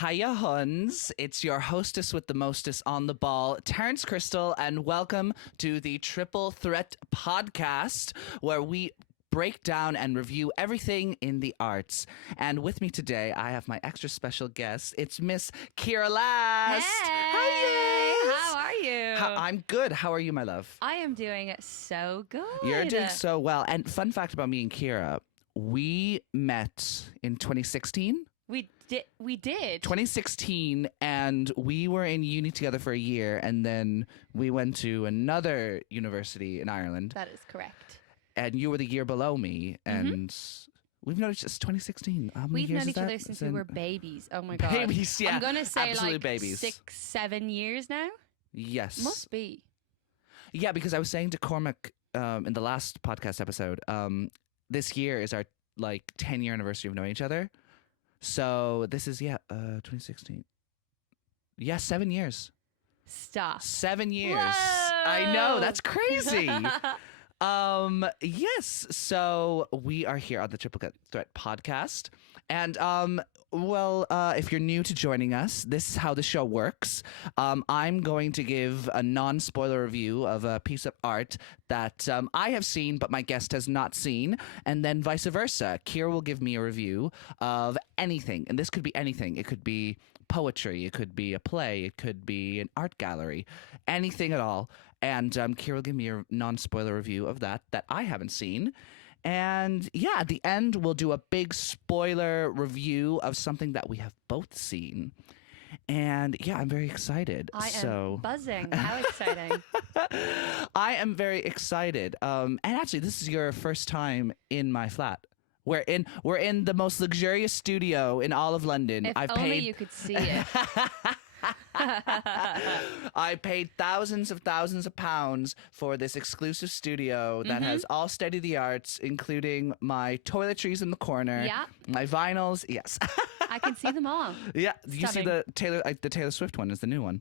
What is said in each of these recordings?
Hiya Huns, it's your hostess with the mostest on the ball, Terence Crystal, and welcome to the Triple Threat podcast, where we break down and review everything in the arts. And with me today, I have my extra special guest. It's Miss Ciara Laste. Hey! Hi, How are you? I'm good. How are you, my love? I am doing so good. You're doing so well. And fun fact about me and Ciara, we met in 2016. We did. 2016, and we were in uni together for a year, and then we went to another university in Ireland. That is correct. And you were the year below me, and we've known each other since 2016. How many We've years known is each that? other since we were babies. Oh my god. Babies, yeah. I'm gonna say absolute like babies. 6-7 years now. Yes. Must be. Yeah, because I was saying to Cormac in the last podcast episode, this year is our 10-year anniversary of knowing each other. So this is 2016. Yeah, 7 years. Stop. 7 years. Whoa! I know, that's crazy. Yes, so we are here on the Triple Threat podcast. And if you're new to joining us, this is how the show works. I'm going to give a non-spoiler review of a piece of art that I have seen, but my guest has not seen, and then vice versa. Ciara will give me a review of anything, and this could be anything. It could be poetry, it could be a play, it could be an art gallery, anything at all. And Ciara will give me a non-spoiler review of that I haven't seen. And yeah, at the end, we'll do a big spoiler review of something that we have both seen. And yeah, I'm very excited. I am buzzing. How exciting. I am very excited. And actually, this is your first time in my flat. We're in the most luxurious studio in all of London. If only you could see it. I paid thousands of pounds for this exclusive studio that has all state-of-the-arts, including my toiletries in the corner, my vinyls. Yes. I can see them all. Yeah. You see the Taylor Swift one is the new one.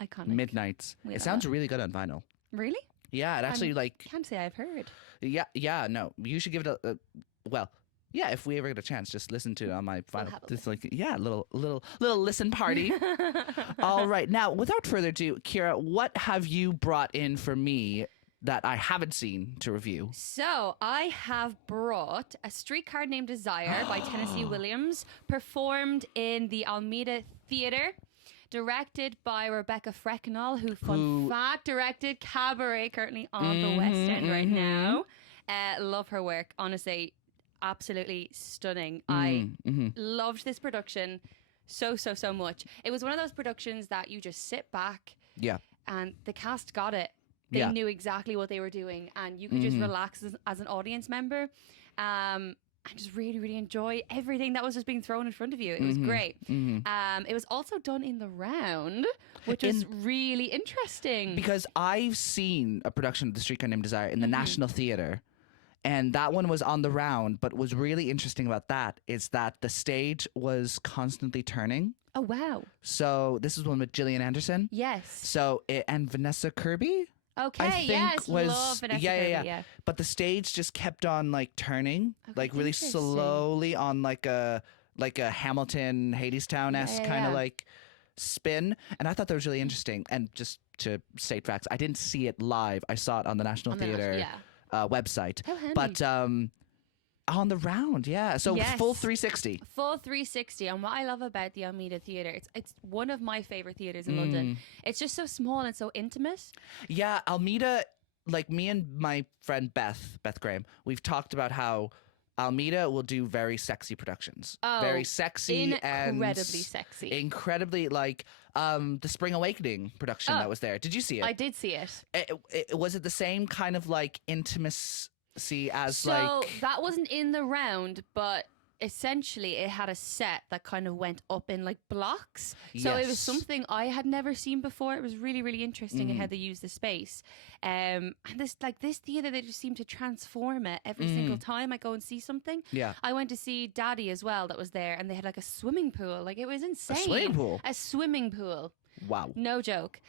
Iconic. Midnights. It sounds really good on vinyl. Really? Yeah, it actually Can't say I've heard. Yeah, no. You should give it yeah, if we ever get a chance, just listen to it on my final. Just little listen party. All right, now without further ado, Ciara, what have you brought in for me that I haven't seen to review? So I have brought A Streetcar Named Desire by Tennessee Williams, performed in the Almeida Theatre. Directed by Rebecca Frecknell, who fun fact directed Cabaret, currently on the West End right now. Love her work, honestly. Absolutely stunning. I loved this production so much. It was one of those productions that you just sit back and the cast got it. They knew exactly what they were doing, and you could just relax as an audience member and just really enjoy everything that was just being thrown in front of you. It was great. It was also done in the round, which was really interesting. Because I've seen a production of The Streetcar Named Desire in the National Theatre. And that one was on the round, but what's really interesting about that is that the stage was constantly turning. Oh, wow. So this is one with Gillian Anderson. Yes. So, and Vanessa Kirby. Okay, I think yes, love Vanessa Kirby, yeah. But the stage just kept on turning, really slowly on like a Hamilton, Hadestown-esque kind of spin. And I thought that was really interesting. And just to state facts, I didn't see it live. I saw it on the National Theatre. Website. How handy. But on the round, so full 360. Full 360. And what I love about the Almeida Theatre, it's one of my favourite theatres in London. It's just so small and so intimate. Yeah, Almeida, me and my friend Beth Graham, we've talked about how Almeida will do very sexy productions. Oh, very sexy incredibly sexy. Incredibly the Spring Awakening production that was there. Did you see it? I did see it. Was it the same kind of intimacy as that wasn't in the round, but essentially it had a set that kind of went up in blocks. So it was something I had never seen before. It was really interesting in how they used the space. And this theatre, they just seem to transform it every single time I go and see something. Yeah. I went to see Daddy as well that was there, and they had a swimming pool. It was insane. A swimming pool? A swimming pool. Wow. No joke.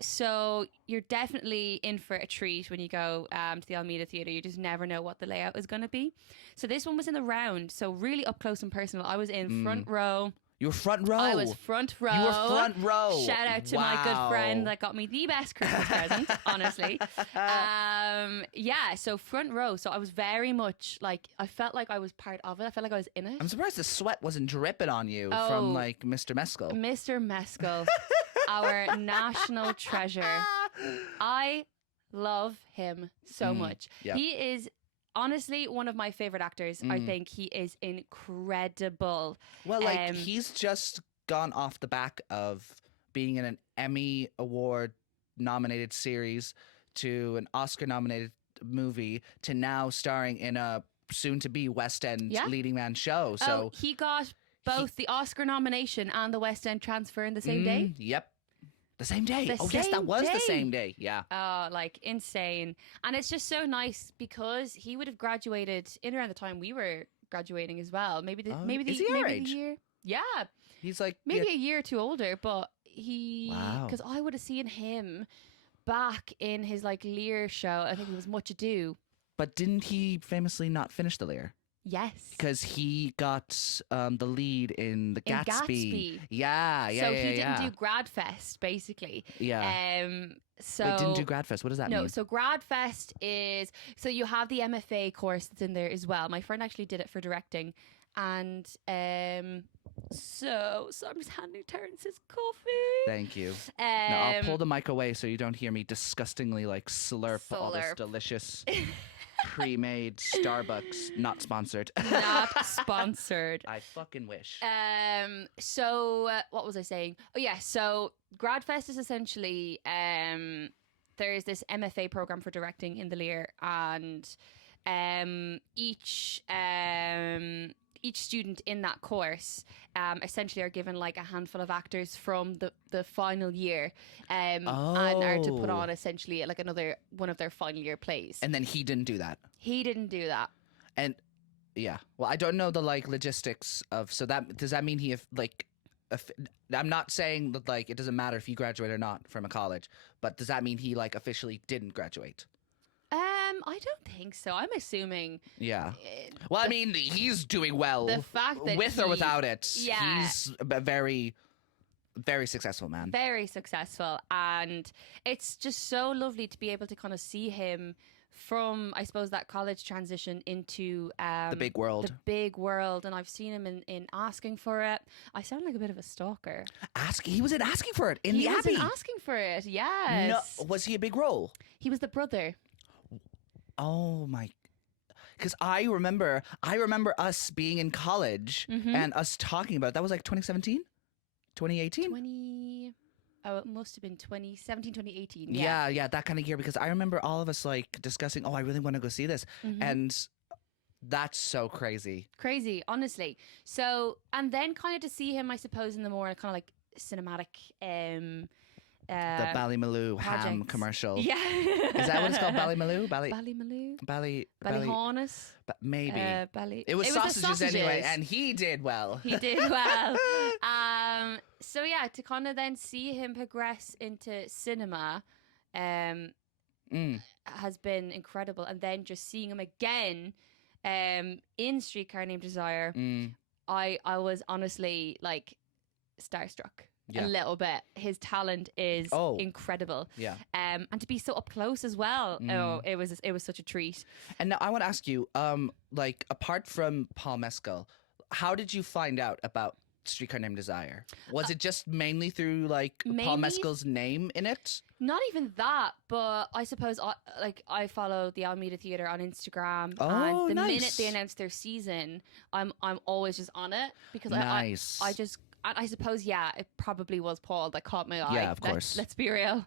So you're definitely in for a treat when you go to the Almeida Theatre. You just never know what the layout is going to be. So this one was in the round, so really up close and personal. I was in front row. You were front row. I was front row. You were front row. Shout out to my good friend that got me the best Christmas present, honestly. Yeah, so front row. So I was very much like, I felt like I was part of it. I felt like I was in it. I'm surprised the sweat wasn't dripping on you from like Mr. Mescal. Mr. Mescal, our national treasure. I love him so much. Yep. He is honestly one of my favorite actors. I think he is incredible. Well, like he's just gone off the back of being in an Emmy Award nominated series to an Oscar nominated movie to now starring in a soon to be West End leading man show. So he got both the Oscar nomination and the West End transfer in the same day. Yep. The same day. Yes, that was the same day. Yeah. Oh, like insane. And it's just so nice because he would have graduated in around the time we were graduating as well. Maybe the is he our age? year. Yeah. He's like maybe a year or two older, but Wow. because I would have seen him back in his like Lear show. I think it was Much Ado. But didn't he famously not finish the Lear? Yes. Because he got the lead in the Gatsby. Yeah. So he didn't do Gradfest, basically. Yeah. So Wait, didn't do Gradfest. What does that mean? No, so Gradfest is, so you have the MFA course that's in there as well. My friend actually did it for directing. And so I'm just handing Terence his coffee. Thank you. Now I'll pull the mic away so you don't hear me disgustingly like slurp. All this delicious pre-made Starbucks, not sponsored. Not sponsored. I fucking wish. So what was I saying? Oh yeah, so Gradfest is essentially there is this MFA program for directing in the Lear, and each student in that course essentially are given like a handful of actors from the final year and are to put on essentially like another one of their final year plays. And then he didn't do that. He didn't do that. And yeah, well, I don't know the like logistics of, so that, does that mean he I'm not saying that like it doesn't matter if you graduate or not from a college, but does that mean he like officially didn't graduate? I don't think so. I'm assuming. Yeah. Well, I mean, he's doing well. The fact that with or without it, yeah, he's a very, very successful man. Very successful, and it's just so lovely to be able to kind of see him from, I suppose, that college transition into the big world. The big world, and I've seen him in Asking for It. I sound like a bit of a stalker. He was in Asking for It in the Abbey. He was in Asking for It. Yes. No, was he a big role? He was the brother. Oh my! Because I remember us being in college and us talking about it. That was like 2017, 2018. It must have been 2017, 2018. Yeah, that kind of year. Because I remember all of us like discussing, oh, I really want to go see this, and that's so crazy. Crazy, honestly. So, and then kind of to see him, I suppose, in the more kind of like cinematic. The Ballymaloo ham commercial. Yeah. Is that what it's called? Ballymaloo? Ballymaloo? Ballyhornis? Maybe. It was the sausages anyway, and he did well. He did well. So yeah, to kind of then see him progress into cinema has been incredible. And then just seeing him again in Streetcar Named Desire, I was honestly like starstruck. Yeah. A little bit. His talent is incredible. Yeah. And to be so up close as well. Oh, it was such a treat. And now I want to ask you, like apart from Paul Mescal, how did you find out about Streetcar Named Desire? Was it just mainly through like Paul Mescal's name in it? Not even that, but I suppose I follow the Alameda Theatre on Instagram, and the minute they announce their season, I'm always just on it because I just. I suppose, yeah, it probably was Paul that caught my eye. Yeah, of course. Let's be real.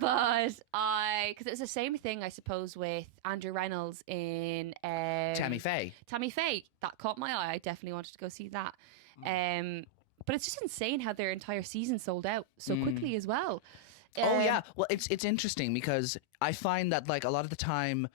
But because it's the same thing, I suppose, with Andrew Reynolds in Tammy Faye. Tammy Faye, that caught my eye. I definitely wanted to go see that. But it's just insane how their entire season sold out so quickly as well. Oh yeah, well, it's interesting because I find that like a lot of the time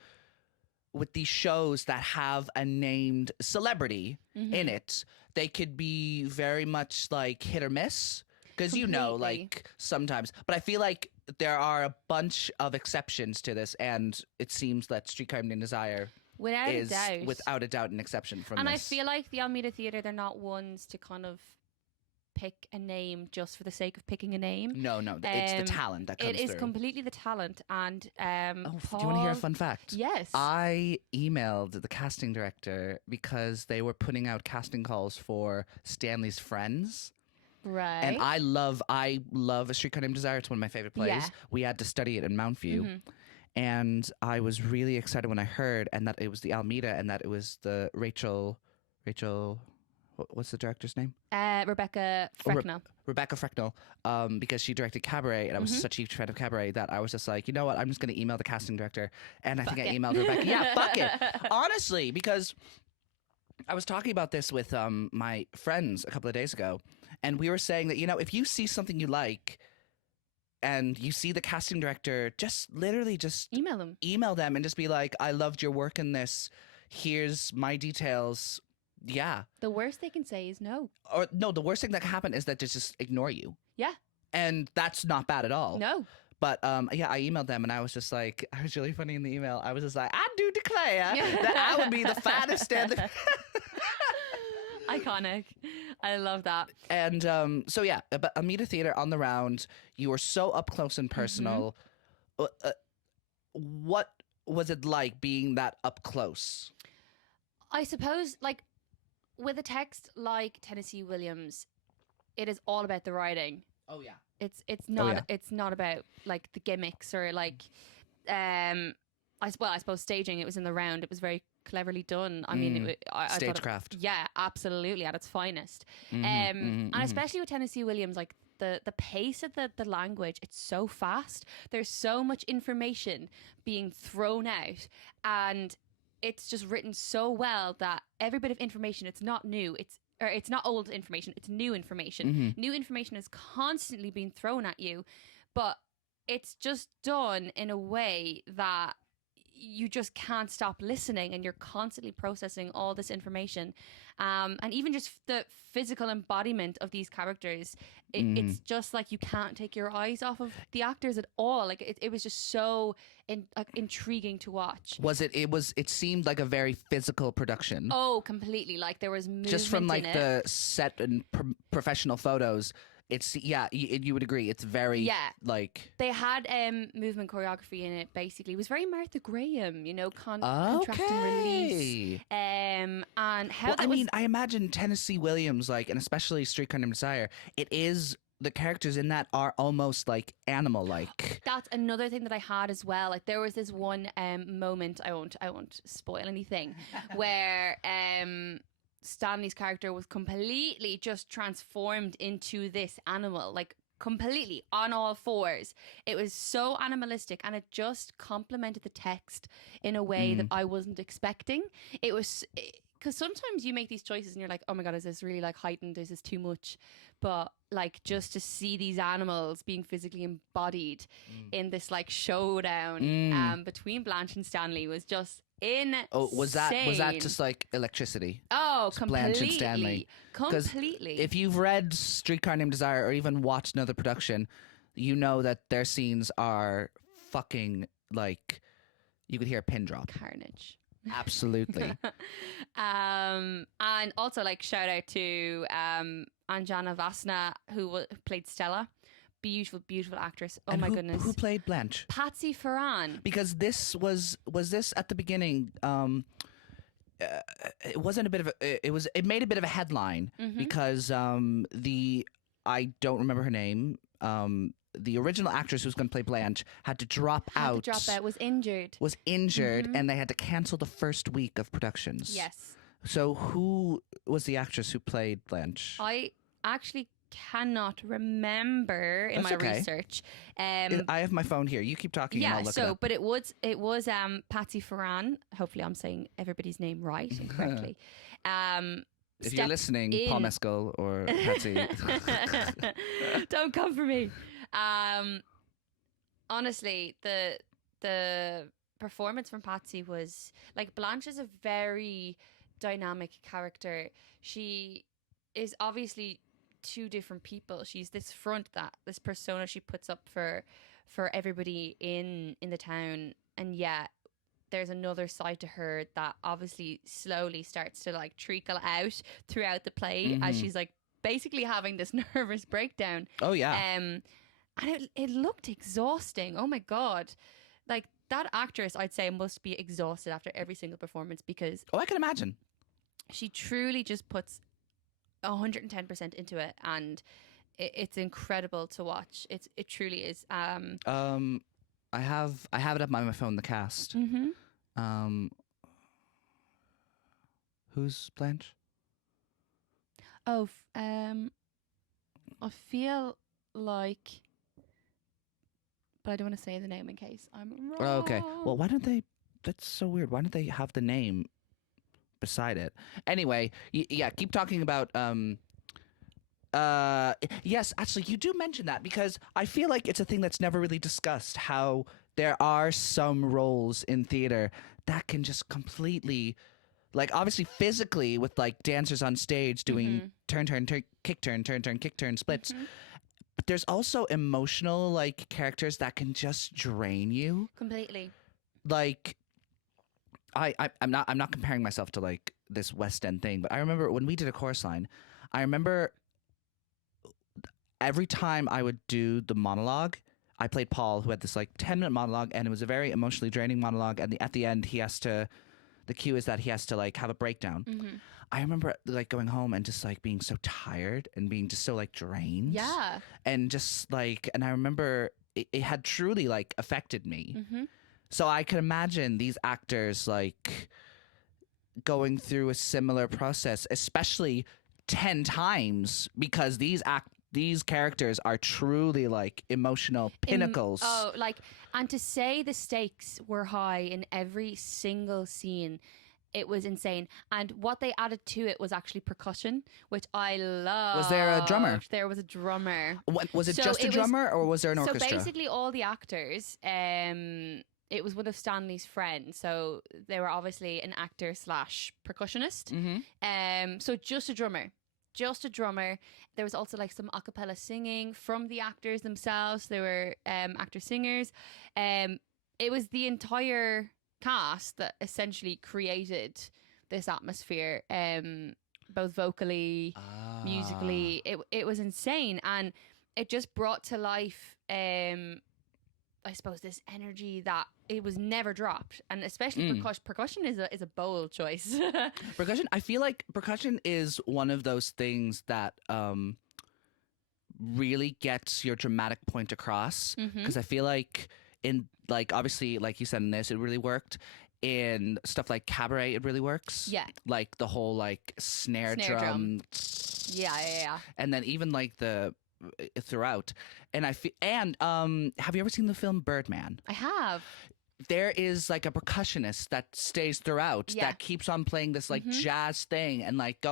with these shows that have a named celebrity in it, they could be very much like hit or miss because you know, like sometimes. But I feel like there are a bunch of exceptions to this, and it seems that Streetcar Named Desire Without a is doubt. without a doubt an exception from And this. I feel like the Almeida Theatre, they're not ones to kind of pick a name just for the sake of picking a name. No, it's the talent that comes It is through. completely the talent. And Oh, Paul, do you want to hear a fun fact? Yes. I emailed the casting director because they were putting out casting calls for Stanley's Friends. Right. And I love A Streetcar Named Desire. It's one of my favorite plays. Yeah. We had to study it in Mount View. And I was really excited when I heard and that it was the Almeida and that it was the Rachel, what's the director's name? Rebecca Frecknell. Rebecca Frecknell, because she directed Cabaret, and I was such a huge fan of Cabaret that I was just like, you know what, I'm just going to email the casting director, and I think I emailed Rebecca. Yeah, fuck it. Honestly, because I was talking about this with my friends a couple of days ago, and we were saying that, you know, if you see something you like, and you see the casting director, literally just email them and just be like, I loved your work in this. Here's my details. Yeah. The worst they can say is no. Or no, the worst thing that can happen is that they just ignore you. Yeah. And that's not bad at all. No. But yeah, I emailed them and I was just like, I was really funny in the email. I was just like, I do declare that I would be the fattest and the Iconic. I love that. And so yeah, but Almeida Theatre on the round, you were so up close and personal. What was it like being that up close? I suppose, like, with a text like Tennessee Williams, it is all about the writing. Oh yeah. It's not about like the gimmicks or like I suppose staging. It was in the round. It was very cleverly done. I mean, I thought Stagecraft. Yeah, absolutely, at its finest. And especially with Tennessee Williams, like the pace of the language, it's so fast. There's so much information being thrown out, and it's just written so well that every bit of information, it's not new. It's not old information. It's new information. New information is constantly being thrown at you, but it's just done in a way that you just can't stop listening, and you're constantly processing all this information. And even just the physical embodiment of these characters, it's just like you can't take your eyes off of the actors at all. Like it was just so intriguing to watch. It seemed like a very physical production. Oh, completely. Like there was movement just from like in the it. set and professional photos. It's you would agree. It's very like they had movement choreography in it. Basically, it was very Martha Graham, you know, contract and release. And how I imagine Tennessee Williams, like, and especially Streetcar Named Desire. It is the characters in that are almost like animal like. That's another thing that I had as well. Like there was this one moment. I won't spoil anything where Stanley's character was completely just transformed into this animal, like completely on all fours. It was so animalistic, and it just complemented the text in a way that I wasn't expecting. It was because sometimes you make these choices and you're like, oh my God, is this really like heightened? Is this too much? But like just to see these animals being physically embodied in this like showdown between Blanche and Stanley was just insane. Oh, was that just like electricity? Oh, Just completely. Blanche and Stanley. 'Cause Completely. If you've read Streetcar Named Desire or even watched another production, you know that their scenes are fucking like you could hear a pin drop. Carnage. Absolutely. And also like shout out to Anjana Vasna who played Stella. Beautiful actress. Oh And my who, goodness. Who played Blanche? Patsy Farran. Because this was this at the beginning. It wasn't a bit of a. It made a bit of a headline because I don't remember her name. The original actress who was going to play Blanche had to drop out. Was injured. Was injured, and they had to cancel the first week of productions. Yes. So who was the actress who played Blanche? I actually cannot remember in That's my okay. research. I have my phone here. You keep talking and I'll look it up. But it was Patsy Farran. Hopefully I'm saying everybody's name right and correctly. If you're listening, Paul Mescal or Patsy. Don't come for me. Honestly, the performance from Patsy was like, Blanche is a very dynamic character. She is obviously two different people. She's this persona she puts up for everybody in the town, and yet there's another side to her that obviously slowly starts to like trickle out throughout the play as she's like basically having this nervous breakdown. Oh yeah. And it looked exhausting. Oh my God. Like that actress, I'd say, must be exhausted after every single performance because I can imagine. she truly just puts 110% into it, and it's incredible to watch. It truly is. I have it up on my phone. The cast. Who's Blanche? Oh, I feel like, but I don't want to say the name in case I'm wrong. Oh, okay. Well, why don't they? That's so weird. Why don't they have the name beside it? Anyway, yeah. Keep talking about. Yes, actually, you do mention that because I feel like it's a thing that's never really discussed. How there are some roles in theater that can just completely, like, obviously physically with like dancers on stage doing turn, kick turn, kick turn splits. But there's also emotional like characters that can just drain you completely. Like, I'm not comparing myself to like this West End thing, but I remember when we did a chorus line, I remember every time I would do the monologue, I played Paul, who had this like 10-minute monologue, and it was a very emotionally draining monologue. And at the end, the cue is that he has to like have a breakdown. I remember like going home and just like being so tired and being just so like drained. Yeah. And just like, and I remember it had truly like affected me. So I can imagine these actors like going through a similar process, especially 10 times, because these characters are truly like emotional pinnacles. And to say the stakes were high in every single scene, it was insane. And what they added to it was actually percussion, which I love. Was there a drummer? There was a drummer. Was it just a drummer, or was there an orchestra? So basically all the actors, it was one of Stanley's friends. So they were obviously an actor / percussionist. So just a drummer. There was also like some a cappella singing from the actors themselves. They were actor singers. It was the entire cast that essentially created this atmosphere, both vocally, musically. It was insane, and it just brought to life I suppose this energy that it was never dropped, and especially percussion is a bold choice. Percussion, I feel like percussion is one of those things that really gets your dramatic point across, because I feel like in like obviously like you said in this it really worked. In stuff like Cabaret, it really works. Yeah, like the whole like snare drum. Yeah. And then even like the throughout, and I feel, and have you ever seen the film Birdman? I have. There is like a percussionist that stays throughout that keeps on playing this like jazz thing and like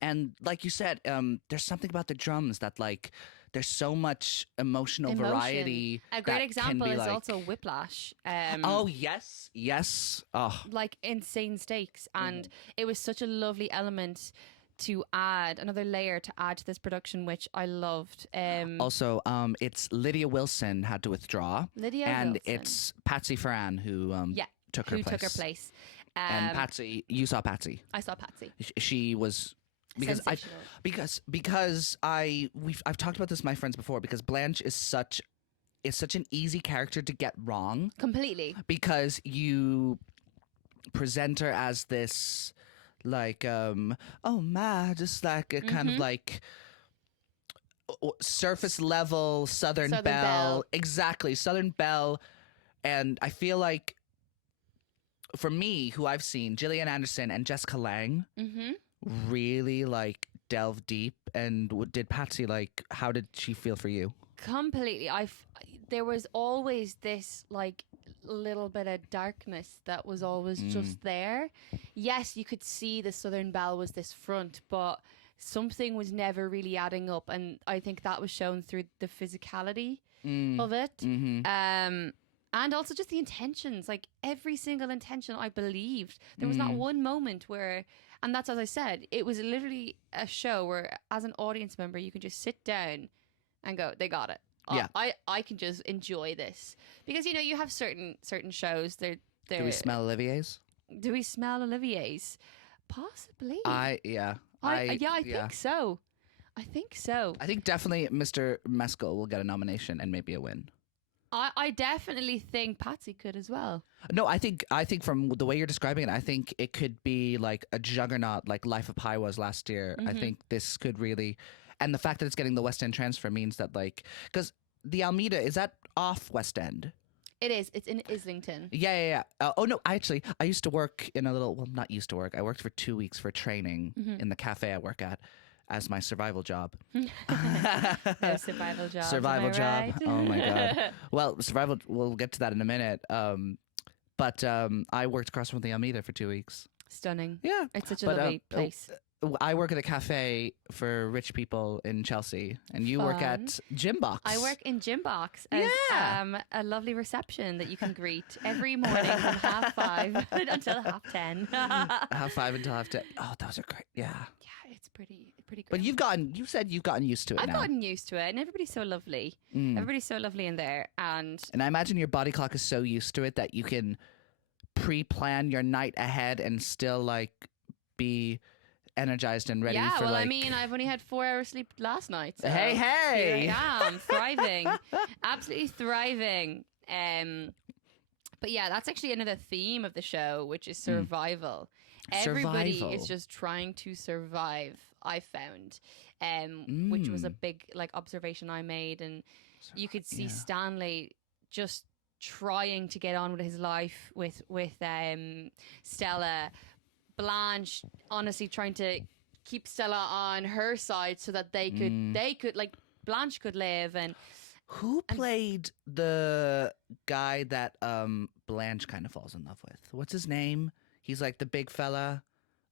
and like you said, there's something about the drums that like there's so much emotion. Variety. A great example is also Whiplash. Oh yes. Oh, like insane stakes, and it was such a lovely element to add, another layer to add to this production, which I loved. Also, it's Lydia Wilson had to withdraw. It's Patsy Ferran who took her place. And Patsy, you saw Patsy. I saw Patsy. She was because I've talked about this with my friends before, because Blanche is such an easy character to get wrong. Completely. Because you present her as this like just like a kind of like surface level Southern Belle. Exactly, Southern Belle. And I feel like for me, who I've seen, Gillian Anderson and Jessica Lange really like delve deep. And did Patsy, like, how did she feel for you? Completely. There was always this like little bit of darkness that was always just there. Yes, you could see the Southern Belle was this front, but something was never really adding up, and I think that was shown through the physicality of it. And also just the intentions, like every single intention I believed. There was not one moment where, and that's, as I said, it was literally a show where as an audience member you can just sit down and go, they got it. Yeah. I can just enjoy this, because you have certain shows, Do we smell Olivier's? Do we smell Olivier's? Possibly. I think so. I think so. I think definitely Mr. Mescal will get a nomination and maybe a win. I definitely think Patsy could as well. No, I think from the way you're describing it, I think it could be like a juggernaut like Life of Pi was last year. I think this could really, and the fact that it's getting the West End transfer means that like, because the Almeida, is that off West End? It is. It's in Islington. Yeah. Oh no, I used to work in not used to work. I worked for 2 weeks for training in the cafe I work at as my survival job. No survival job. Survival job. Right? Oh my God. Well, survival, we'll get to that in a minute. But I worked across from the Almeida for 2 weeks. Stunning. Yeah. It's such a lovely place. I work at a cafe for rich people in Chelsea, and you work at Gym Box. I work in Gym Box as a lovely reception that you can greet every morning from 5:30 until 10:30. 5:30 until 10:30. Oh, those are great. Yeah. Yeah, it's pretty great. But you said you've gotten used to it I've now. gotten used to it, and everybody's so lovely. Everybody's so lovely in there, and I imagine your body clock is so used to it that you can pre-plan your night ahead and still like be energized and ready for I mean, I've only had 4 hours sleep last night. So hey. Here I am, thriving. Absolutely thriving. But yeah, that's actually another theme of the show, which is survival. Everybody is just trying to survive, I found. Which was a big like observation I made, and you could see Stanley just trying to get on with his life with Stella. Blanche honestly trying to keep Stella on her side so that they could like Blanche could live. And who played the guy that Blanche kind of falls in love with? What's his name? He's like the big fella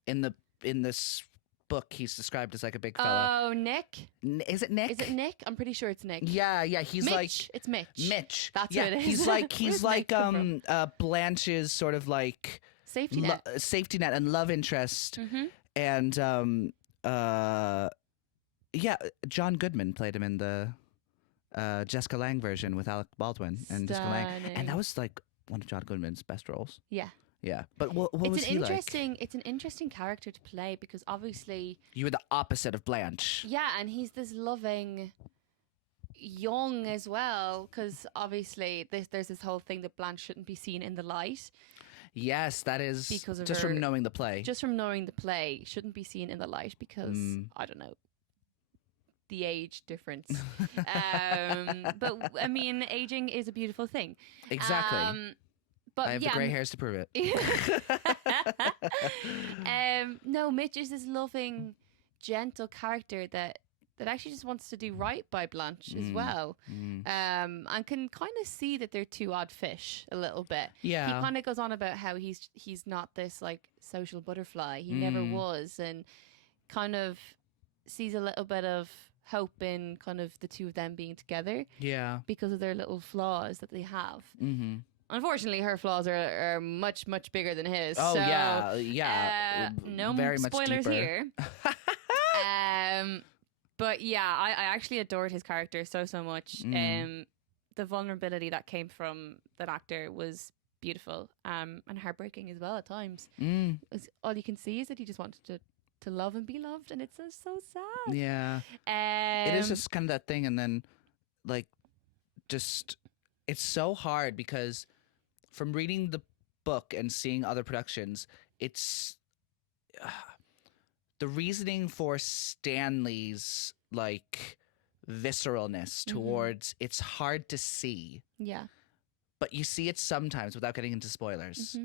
in this book. He's described as like a big fella. Oh, Nick. Is it Nick? Is it Nick? I'm pretty sure it's Nick. Yeah. He's Mitch. like It's Mitch. Mitch. That's what it is. He's like Blanche's sort of like safety net. Safety net and love interest. And John Goodman played him in the Jessica Lange version with Alec Baldwin and Jessica Lange, and that was like one of John Goodman's best roles. Yeah, but what was he like? It's an interesting character to play because obviously you were the opposite of Blanche. Yeah, and he's this loving young as well, because obviously there's this whole thing that Blanche shouldn't be seen in the light. Yes, that is because of just from knowing the play. Just from knowing the play, shouldn't be seen in the light because I don't know, the age difference. But I mean, aging is a beautiful thing. Exactly. But I have the grey hairs to prove it. No, Mitch is this loving, gentle character that actually just wants to do right by Blanche as well. And can kind of see that they're two odd fish a little bit. Yeah. He kind of goes on about how he's not this like social butterfly. He never was, and kind of sees a little bit of hope in kind of the two of them being together. Yeah. Because of their little flaws that they have. Unfortunately, her flaws are much, much bigger than his. Oh, so, yeah. No very spoilers much here. But yeah, I actually adored his character so much. The vulnerability that came from that actor was beautiful and heartbreaking as well at times. All you can see is that he just wanted to love and be loved, and it's so sad. Yeah. It is just kind of that thing, and then like just it's so hard because from reading the book and seeing other productions, it's the reasoning for Stanley's like visceralness towards it's hard to see. Yeah. But you see it sometimes without getting into spoilers.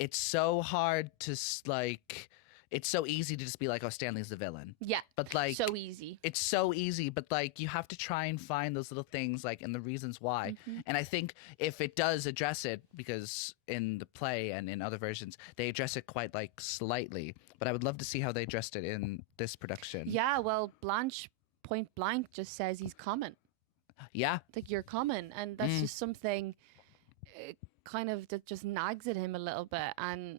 It's so hard to like it's so easy to just be like, oh, Stanley's the villain. Yeah. But like so easy. It's so easy, but like you have to try and find those little things like and the reasons why. And I think if it does address it, because in the play and in other versions, they address it quite like slightly. But I would love to see how they addressed it in this production. Yeah, well, Blanche point blank just says he's common. Yeah. Like you're common. And that's just something kind of that just nags at him a little bit. And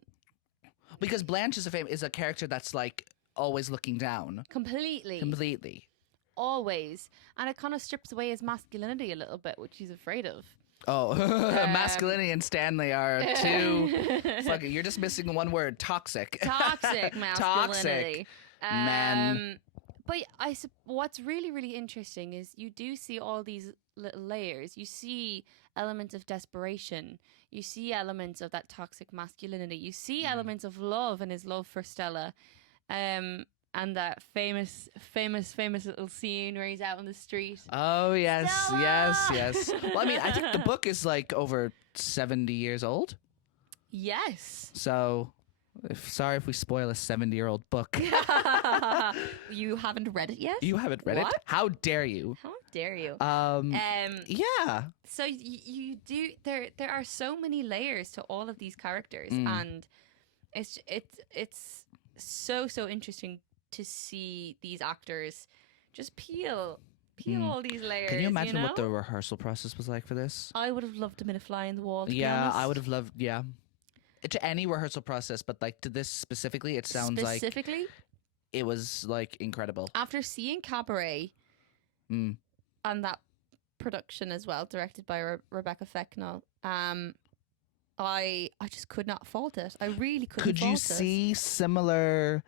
because Blanche is a character that's like always looking down. Completely. Always. And it kind of strips away his masculinity a little bit, which he's afraid of. Oh, masculinity and Stanley are two. Fuck it, you're just missing one word: toxic. Toxic masculinity. Men. But what's really, really interesting is you do see all these little layers. You see elements of desperation. You see elements of that toxic masculinity. You see elements of love and his love for Stella. And that famous little scene where he's out on the street. Oh, yes, Stella! yes. Well, I mean, I think the book is like over 70 years old. Yes. So, sorry if we spoil a 70-year-old book. You haven't read it yet? You haven't read it? How dare you? How dare you? Yeah. So you do. There are so many layers to all of these characters, and it's so interesting to see these actors just peel all these layers. Can you imagine what the rehearsal process was like for this? I would have loved to have been a fly in the wall. To be Yeah, honest. I would have loved. Yeah, to any rehearsal process, but like to this specifically, it sounds like it was like incredible. After seeing Cabaret and that production as well, directed by Rebecca Fecknell, I just could not fault it. I really couldn't. Could you see similar?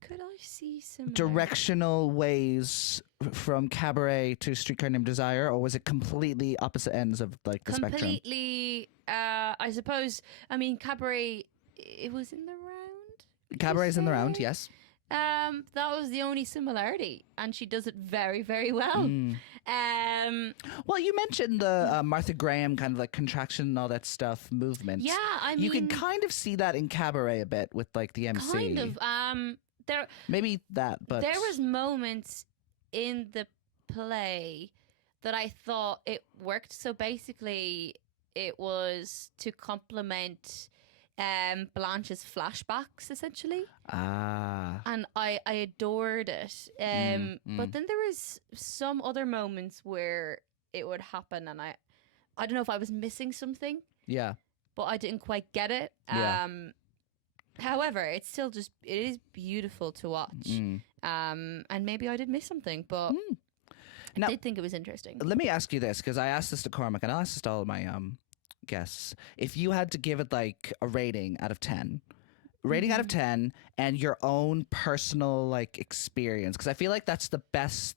Could I see similar directional ways from Cabaret to Streetcar Named Desire, or was it completely opposite ends of like the spectrum? Completely. I suppose. I mean, Cabaret. It was in the round. Cabaret's in the round, yes. That was the only similarity, and she does it very, very well. Well, you mentioned the Martha Graham kind of like contraction and all that stuff movement. Yeah, I mean, you can kind of see that in Cabaret a bit with like the MC. Kind of. There maybe that, but there was moments in the play that I thought it worked. So basically, it was to complement Blanche's flashbacks, essentially. And I adored it. But then there was some other moments where it would happen, and I don't know if I was missing something. Yeah. But I didn't quite get it. Yeah. However, it's still it is beautiful to watch. And maybe I did miss something, but I did think it was interesting. Let me ask you this, because I asked this to Cormac and I asked this to all of my guests. If you had to give it like a rating out of 10, out of 10, and your own personal like experience, because I feel like that's the best,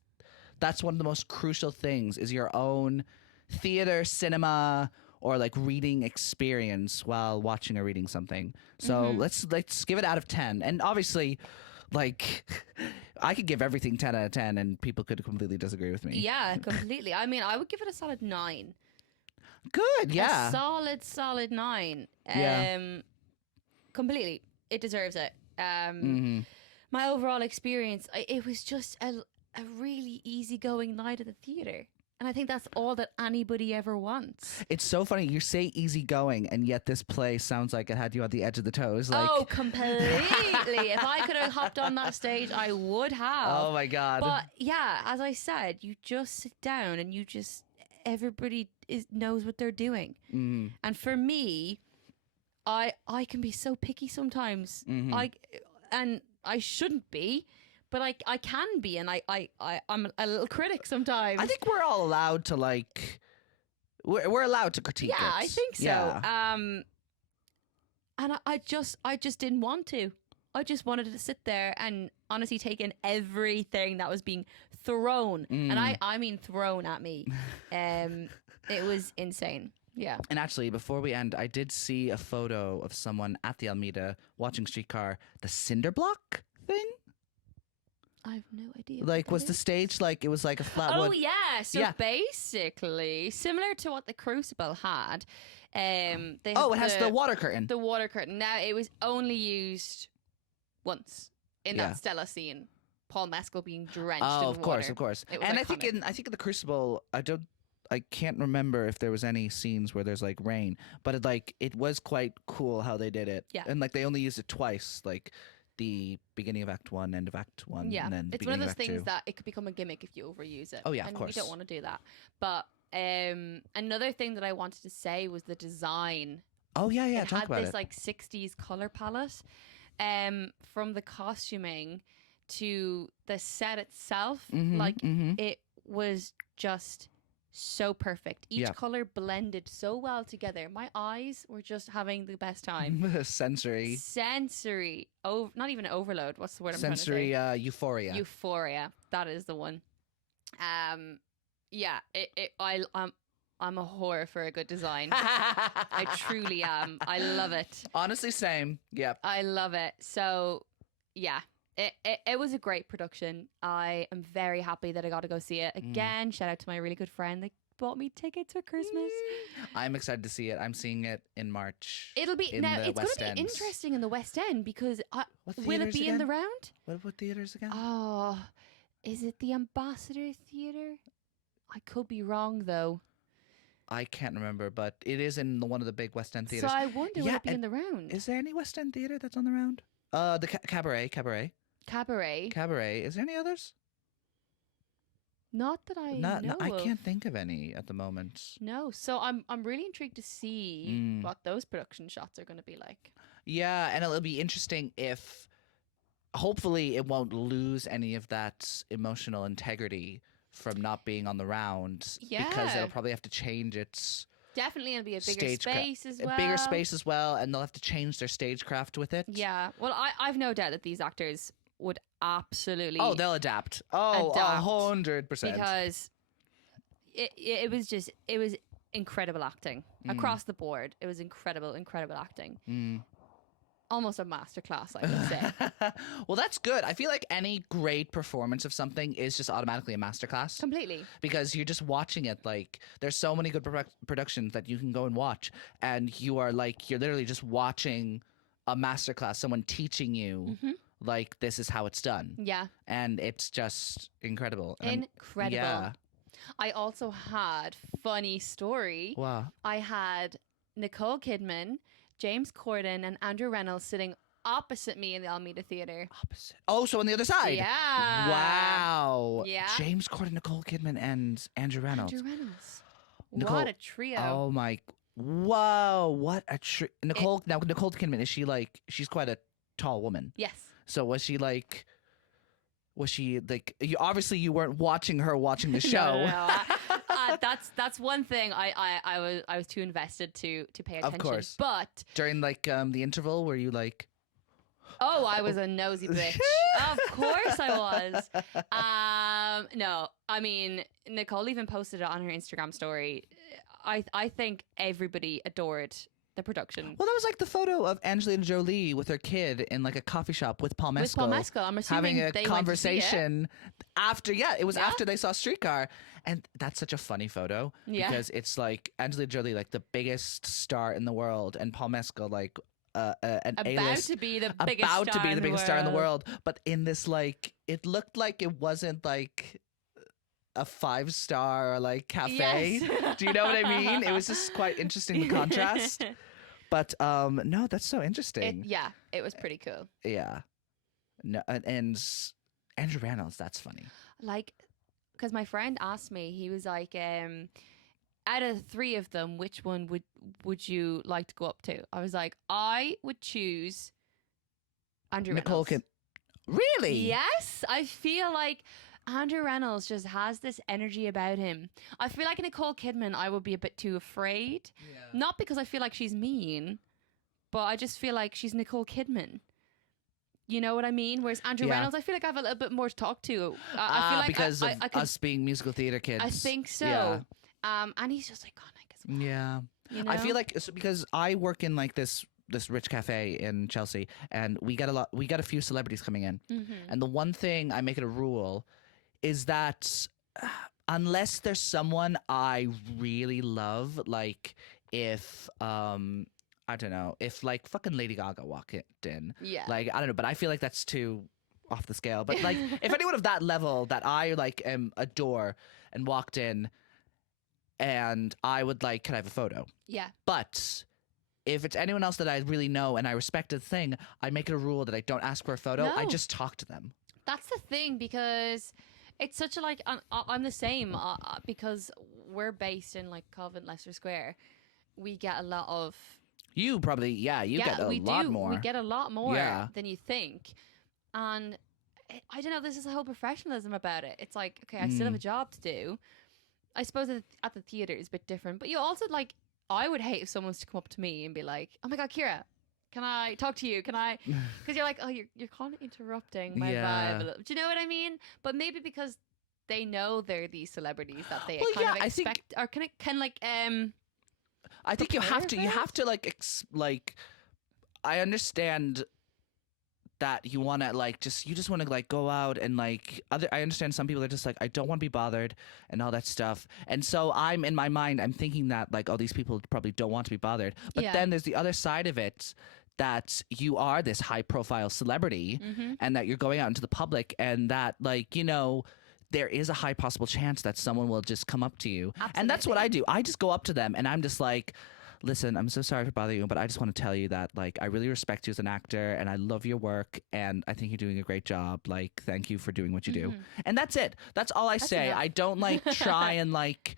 that's one of the most crucial things, is your own theater, cinema, or like reading experience while watching or reading something. So let's give it out of 10. And obviously, like, I could give everything 10 out of 10 and people could completely disagree with me. Yeah, completely. I mean, I would give it a solid 9. Good, yeah. A solid 9. Completely. It deserves it. My overall experience, it was just a really easygoing night at the theater. And I think that's all that anybody ever wants. It's so funny. You say easygoing, and yet this play sounds like it had you on the edge of the toes. Like... Oh, completely. If I could have hopped on that stage, I would have. Oh, my God. But yeah, as I said, you just sit down and everybody knows what they're doing. And for me, I can be so picky sometimes. And I shouldn't be. But I can be, and I'm a little critic sometimes. I think we're all allowed to we're allowed to critique it. Yeah, I think so. Yeah. And I just didn't want to. I just wanted to sit there and honestly take in everything that was being thrown, and I mean thrown at me. It was insane. Yeah. And actually, before we end, I did see a photo of someone at the Almeida watching Streetcar, the cinder block thing. I have no idea. Like, was the stage like, it was like a flat Oh, wood? yeah. So basically, similar to what the Crucible had. It has the water curtain. The water curtain. Now, it was only used once in that Stella scene. Paul Mescal being drenched in water. Of course. And iconic. I think in the Crucible, I can't remember if there was any scenes where there's like rain, but it was quite cool how they did it. Yeah. And like they only used it twice, like the beginning of Act 1, end of Act 1, yeah. and then it's one of those Act things 2. that it could become a gimmick if you overuse it. Oh yeah, and of course. you don't want to do that. But another thing that I wanted to say was the design. Oh yeah, it talk had about this it. like 60s color palette, from the costuming to the set itself. It was just so perfect. Each Yeah. color blended so well together. My eyes were just having the best time. Sensory. Oh, not even overload. What's the word I'm trying to Sensory say? euphoria. Euphoria. That is the one. Yeah. I'm a whore for a good design. I truly am. I love it. Honestly, same. Yep. I love it. So, yeah. It was a great production. I am very happy that I got to go see it again. Shout out to my really good friend that bought me tickets for Christmas. I'm excited to see it. I'm seeing it in March. It'll be in now. the It's West going to be End. interesting in the West End because What will it theatres be in the again? round? What theaters again? Oh, is it the Ambassador Theatre? I could be wrong though. I can't remember, but it is in one of the big West End theaters. So I wonder will Yeah, it be in and the round? Is there any West End theater that's on the round? The Cabaret. Cabaret. Cabaret. Is there any others? Not that I know I of. can't think of any at the moment. No, so I'm really intrigued to see what those production shots are going to be like. Yeah, and it'll be interesting if, hopefully, it won't lose any of that emotional integrity from not being on the round. Yeah. Because it'll probably have to change its Definitely going to be a bigger space as well. A bigger space as well, and they'll have to change their stagecraft with it. Yeah. Well, I've no doubt that these actors would absolutely. Oh, they'll adapt. Oh, Adapt. 100%. Because it was incredible acting across the board. It was incredible acting. Almost a masterclass, I would say. Well, that's good. I feel like any great performance of something is just automatically a masterclass. Completely. Because you're just watching it. Like, there's so many good productions that you can go and watch, and you're literally just watching a masterclass, someone teaching you, like, this is how it's done. Yeah. And it's just incredible. Incredible. Yeah. I also had funny story. Wow. I had Nicole Kidman, James Corden, and Andrew Reynolds sitting opposite me in the Almeida Theatre. Opposite. Oh, so on the other side. Yeah. Wow. Yeah. James Corden, Nicole Kidman, and Andrew Reynolds. Andrew Reynolds. Nicole- What a trio. Oh my! Whoa! What a Nicole. Now Nicole Kidman, is she like? She's quite a tall woman. Yes. So was she like? Was she like? Obviously, you weren't watching her watching the show. No. That's one thing I was too invested to pay attention. Of course. But During like the interval, were you like? oh, I was a nosy bitch. Of course I was. No, I mean Nicole even posted it on her Instagram story. I think everybody adored the production. Well, that was like the photo of Angelina Jolie with her kid in like a coffee shop with Paul Mescal. With Paul Mescal, I'm assuming having a they conversation after. Yeah, it was Yeah. after they saw Streetcar, and that's such a funny photo Yeah. because it's like Angelina Jolie, like the biggest star in the world, and Paul Mescal, like an About A-list, to be the biggest about star to be in the the biggest star in the world. world, but in this like it looked like it wasn't like a 5-star or like cafe. Yes. Do you know what I mean? It was just quite interesting, the contrast. But no, that's so interesting. Yeah, it was pretty cool. Yeah. No, and Andrew Reynolds, that's funny. Like, because my friend asked me, he was like, out of the three of them, which one would you like to go up to? I was like, I would choose Andrew Nicole Reynolds. Really? Yes, I feel like Andrew Reynolds just has this energy about him. I feel like Nicole Kidman, I would be a bit too afraid. Yeah. Not because I feel like she's mean, but I just feel like she's Nicole Kidman. You know what I mean? Whereas Andrew Yeah. Reynolds, I feel like I have a little bit more to talk to. I feel like because I of could, us being musical theater kids. I think so. Yeah. And he's just iconic as well. Yeah. You know? I feel like it's because I work in like this rich cafe in Chelsea, and we got a few celebrities coming in. Mhm. And the one thing I make it a rule is that unless there's someone I really love, like if I don't know, if like fucking Lady Gaga walked in, Yeah. like I don't know, but I feel like that's too off the scale. But like if anyone of that level that I like adore and walked in, and I would like, can I have a photo? Yeah. But if it's anyone else that I really know and I respect the thing, I make it a rule that I don't ask for a photo. I No. just talk to them. That's the thing, because it's such a like I'm the same because we're based in like Covent, Leicester Square. We get a lot of You probably, you get a we lot do. more. We get a lot more Yeah. than you think, and I don't know. This is a whole professionalism about it. It's like, okay, I still have a job to do. I suppose at the theater is a bit different, but you also like, I would hate if someone was to come up to me and be like, oh my God, Ciara, can I talk to you? Can I? Because you're like, oh, you're kind of interrupting my vibe a little. Do you know what I mean? But maybe because they know they're these celebrities that they kind of expect, or can like I think you have to like I understand that you want to like you just want to like go out and like I understand some people are just like, I don't want to be bothered and all that stuff, and so I'm in my mind I'm thinking that like, oh, these people probably don't want to be bothered, but then there's the other side of it, that you are this high profile celebrity and that you're going out into the public, and that like, you know, there is a high possible chance that someone will just come up to you. Absolutely. And that's what I do. I just go up to them and I'm just like, listen, I'm so sorry for bothering you, but I just want to tell you that like, I really respect you as an actor and I love your work and I think you're doing a great job. Like, thank you for doing what you do. And that's it. That's all I say. Enough. I don't like try and like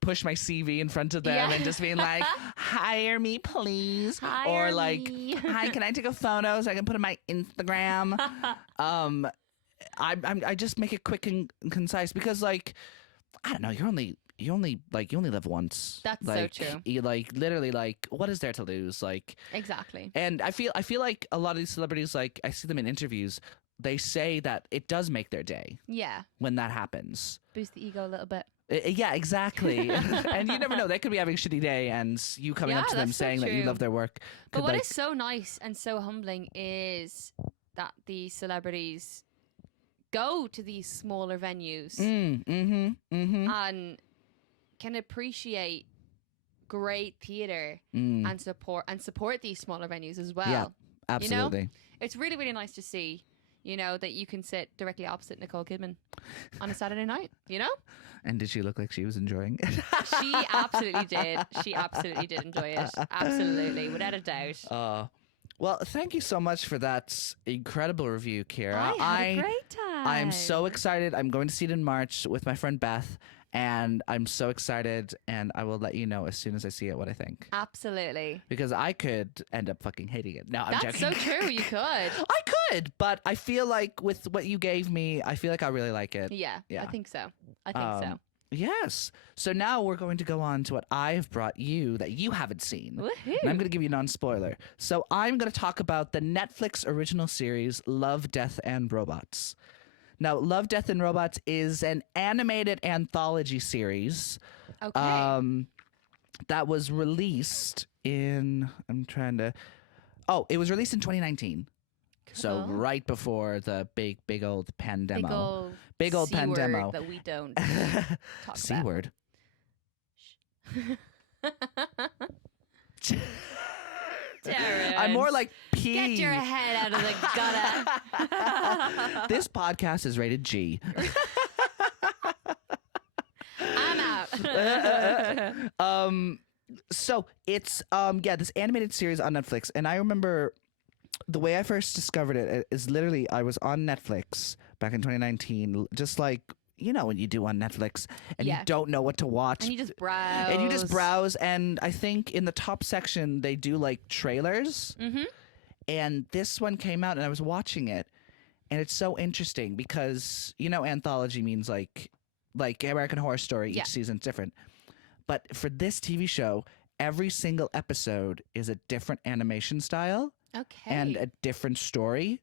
push my CV in front of them and just being like, hire me, please. Or like, hi, can I take a photo so I can put it on my Instagram? I just make it quick and concise because like, I don't know, you only live once. That's like, so true. You like literally like, what is there to lose? Like, exactly. And I feel like a lot of these celebrities, like I see them in interviews, they say that it does make their day. Yeah. When that happens. Boost the ego a little bit. Yeah, exactly. And you never know. They could be having a shitty day and you coming up to them saying that you love their work. But what is so nice and so humbling is that these celebrities go to these smaller venues and can appreciate great theater and support these smaller venues as well. Yeah, absolutely. You know? It's really, really nice to see, you know, that you can sit directly opposite Nicole Kidman on a Saturday night, you know? And did she look like she was enjoying it? She absolutely did. She absolutely did enjoy it. Absolutely, without a doubt. Well, thank you so much for that incredible review, Ciara. I had a great time. I'm so excited. I'm going to see it in March with my friend Beth. And I'm so excited, and I will let you know as soon as I see it what I think. Absolutely. Because I could end up fucking hating it. No, I'm joking. That's so true. You could. I could, but I feel like with what you gave me, I feel like I really like it. Yeah. I think so. I think so. Yes. So now we're going to go on to what I've brought you that you haven't seen. Woohoo. And I'm going to give you a non-spoiler. So I'm going to talk about the Netflix original series Love, Death, and Robots. Now, Love, Death, and Robots is an animated anthology series that was released in, it was released in 2019. Cool. So right before the big old pandemic. Big old pandemic that we don't talk about. C-word. Terence, I'm more like P. Get your head out of the gutter. This podcast is rated G. I'm out. So it's this animated series on Netflix, and I remember the way I first discovered it is literally I was on Netflix back in 2019, just like, you know, when you do on Netflix and you don't know what to watch. And you just browse. And I think in the top section, they do like trailers. Mm-hmm. And this one came out and I was watching it. And it's so interesting because, you know, anthology means like American Horror Story. Each season's different. But for this TV show, every single episode is a different animation style. Okay. And a different story.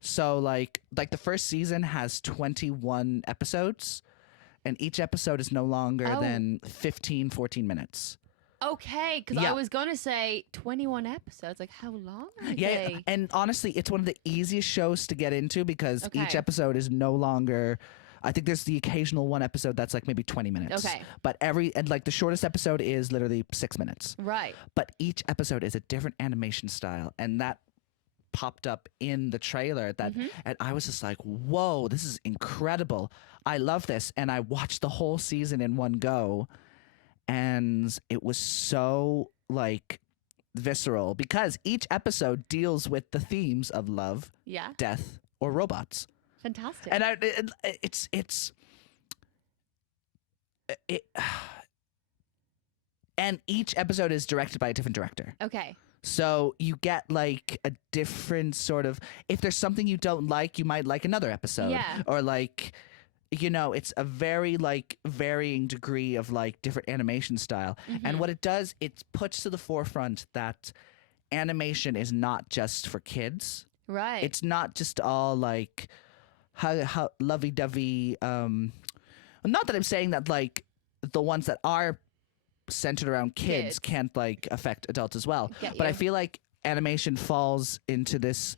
So like the first season has 21 episodes, and each episode is no longer than 14 minutes. Okay, because I was going to say 21 episodes. Like, how long are they? And honestly, it's one of the easiest shows to get into because each episode is no longer... I think there's the occasional one episode that's like maybe 20 minutes. Okay. But the shortest episode is literally 6 minutes. Right. But each episode is a different animation style, and that popped up in the trailer and I was just like, whoa, this is incredible. I love this. And I watched the whole season in one go, and it was so like visceral because each episode deals with the themes of love, death, or robots. Fantastic. And and each episode is directed by a different director. Okay. So you get like a different sort of, if there's something you don't like, you might like another episode. Yeah. Or like, you know, it's a very like varying degree of like different animation style. And what it does, it puts to the forefront that animation is not just for kids. Right. It's not just all like how lovey-dovey. Not that I'm saying that like the ones that are centered around kids can't like affect adults as well. But I feel like animation falls into this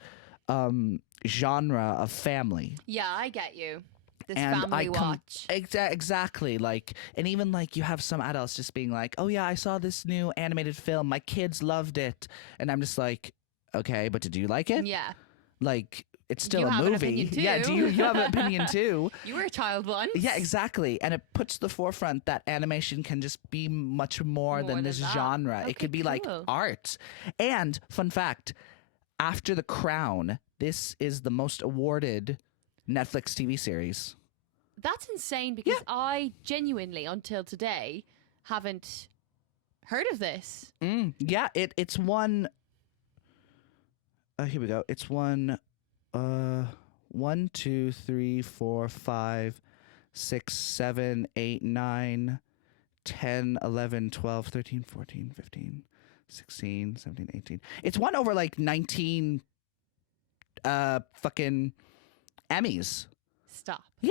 genre of family. Yeah, I get you. This And family watch. Exactly. Like, and even like you have some adults just being like, oh yeah, I saw this new animated film. My kids loved it. And I'm just like, okay, but did you like it? Yeah. Like, it's still You a have an movie. opinion too. Yeah, do you have an opinion too? You were a child once. Yeah, exactly. And it puts to the forefront that animation can just be much more than this that. genre. Okay, It could be like cool. art. And fun fact, after The Crown, this is the most awarded Netflix TV series. That's insane because I genuinely, until today, haven't heard of this. Yeah, it's won. Here we go. It's won 1, 2, 3, 4, 5, 6, 7, 8, 9, 10, 11, 12, 13, 14, 15, 16, 17, 18. It's won over like 19 fucking Emmys. Stop. Yeah.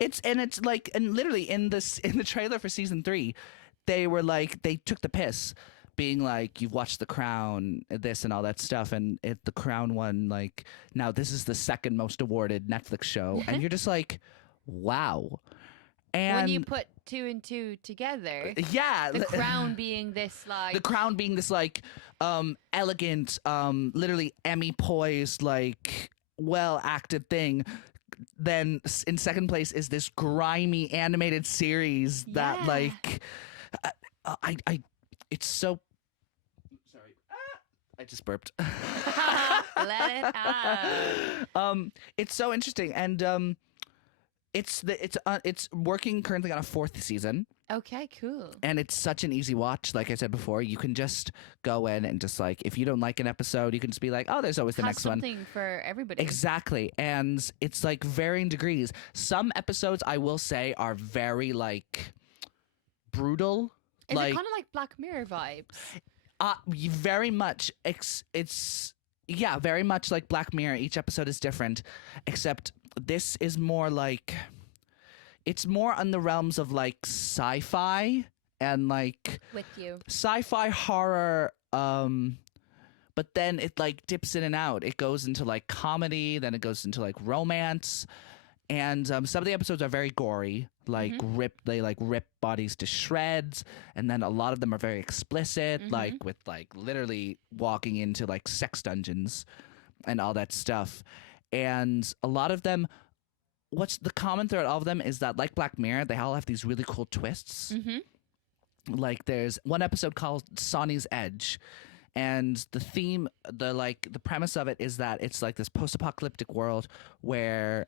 It's like, and literally in the trailer for season 3, they were like, they took the piss being like, you've watched The Crown, this and all that stuff, and The Crown won like, now this is the second most awarded Netflix show, and you're just like, wow. And When you put 2 and 2 together, yeah, the crown being this like The Crown being this like elegant, literally Emmy poised, like well acted thing. Then in second place is this grimy animated series that Yeah. like I it's so sorry. I just burped. let it out. It's so interesting, and it's working currently on a 4th season, Okay, cool. and it's such an easy watch. Like I said before, you can just go in and just like, if you don't like an episode, you can just be like, oh, there's always the Has next one. something for everybody. Exactly. And it's like varying degrees. Some episodes, I will say, are very like brutal. Is like it kind of like Black Mirror vibes? very much it's yeah, very much like Black Mirror. Each episode is different, except this is more like, it's more on the realms of like sci-fi and like With you. sci-fi horror, but then it like dips in and out. It goes into like comedy, then it goes into like romance, and some of the episodes are very gory, like they like rip bodies to shreds, and then a lot of them are very explicit, like with like literally walking into like sex dungeons and all that stuff. And a lot of them, what's the common thread of all of them is that, like Black Mirror, they all have these really cool twists. Like there's one episode called Sonny's Edge, and the theme, the premise of it is that it's like this post-apocalyptic world where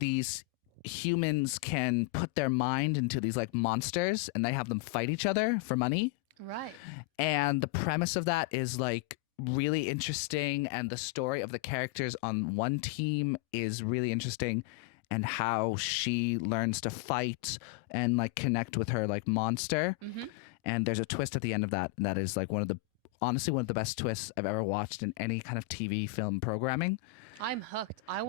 these humans can put their mind into these like monsters, and they have them fight each other for money. Right. And the premise of that is like really interesting, and the story of the characters on one team is really interesting, and how she learns to fight and like connect with her like monster. And there's a twist at the end of that is like honestly one of the best twists I've ever watched in any kind of TV film programming. I'm hooked. I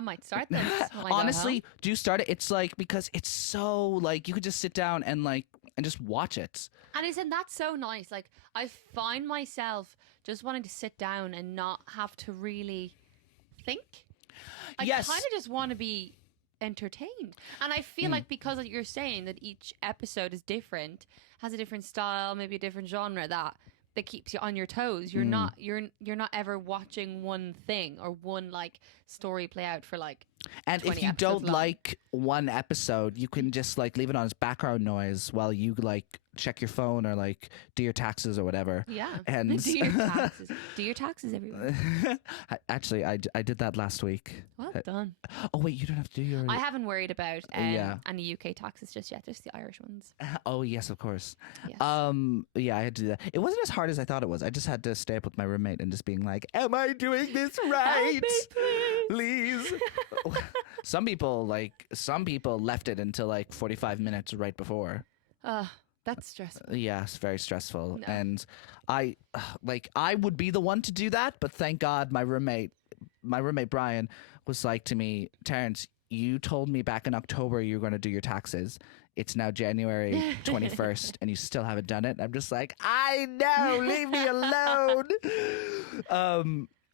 might start this. when I go Honestly, home. do start it. It's like, because it's so like, you could just sit down and like and just watch it. And isn't that so nice? Like, I find myself just wanting to sit down and not have to really think. I Yes. kind of just want to be entertained. And I feel like because you're saying that each episode is different, has a different style, maybe a different genre, that keeps you on your toes. You're not ever watching one thing or one like story play out for like And 20 if you episodes don't long. like one episode, you can just like leave it on as background noise while you like check your phone or like do your taxes or whatever. Yeah. And Do your taxes. Do your taxes, everyone. Actually, I did that last week. Well done. Oh wait, you don't have to do your. I haven't worried about Yeah. any UK taxes just yet. Just the Irish ones. Oh yes, of course. Yes. Yeah, I had to do that. It wasn't as hard as I thought it was. I just had to stay up with my roommate and just being like, "Am I doing this right? Help me, please." Please." Some people left it until like 45 minutes right before. That's stressful. Yeah, it's very stressful. No. And I I would be the one to do that, but thank God my roommate Brian was like to me, Terence, you told me back in October you were going to do your taxes. It's now January 21st and you still haven't done it. I'm just like, I know, leave me alone.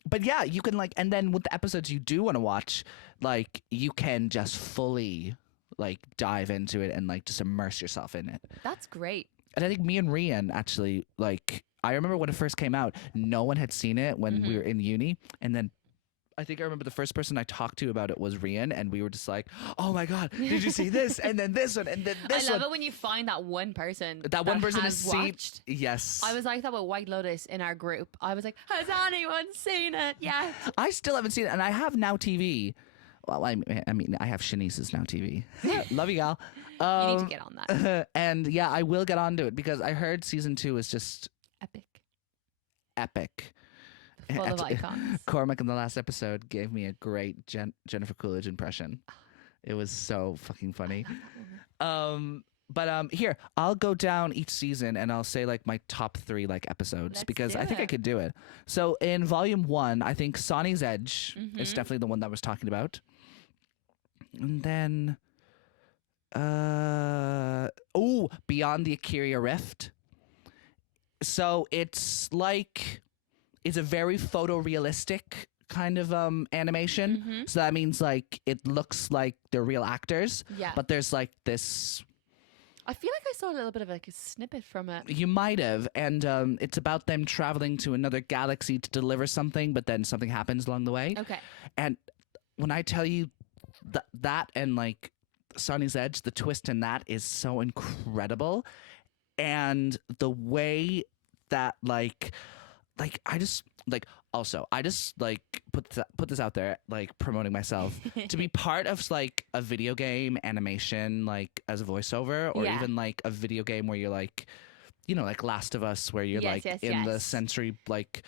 But yeah, you can like, and then with the episodes you do want to watch, like you can just fully like dive into it and like just immerse yourself in it. That's great. And I think me and Rian actually, like, I remember when it first came out, no one had seen it when we were in uni. And then I think I remember the first person I talked to about it was Rian. And we were just like, oh my God, did you see this? And then this one, and then this I love one. it when you find that one person That one person has has seen. watched. Yes. I was like that with White Lotus in our group. I was like, has anyone seen it yet? I still haven't seen it. And I have Now TV. Well, I mean, I have Shanice's Now TV. Love you, gal. You need to get on that. And yeah, I will get onto it because I heard season 2 is just Epic. epic. Full of icons. Cormac in the last episode gave me a great Jennifer Coolidge impression. It was so fucking funny. But here, I'll go down each season and I'll say like my top 3 like episodes Let's because do I think I it. could do it. So in volume 1, I think Sonny's Edge is definitely the one that I was talking about. And then Beyond the Akira Rift. So it's a very photorealistic kind of animation. So that means like it looks like they're real actors. Yeah. But there's like this. I feel like I saw a little bit of like a snippet from it. You might have, and it's about them traveling to another galaxy to deliver something, but then something happens along the way. Okay. And when I tell you that and like Sonny's Edge, the twist in that is so incredible, and the way that like I just like also I just like put this out there, like promoting myself to be part of like a video game animation, like as a voiceover, or Yeah. even like a video game where you're like, you know, like Last of Us, where you're Yes, like yes, in the yes. sensory like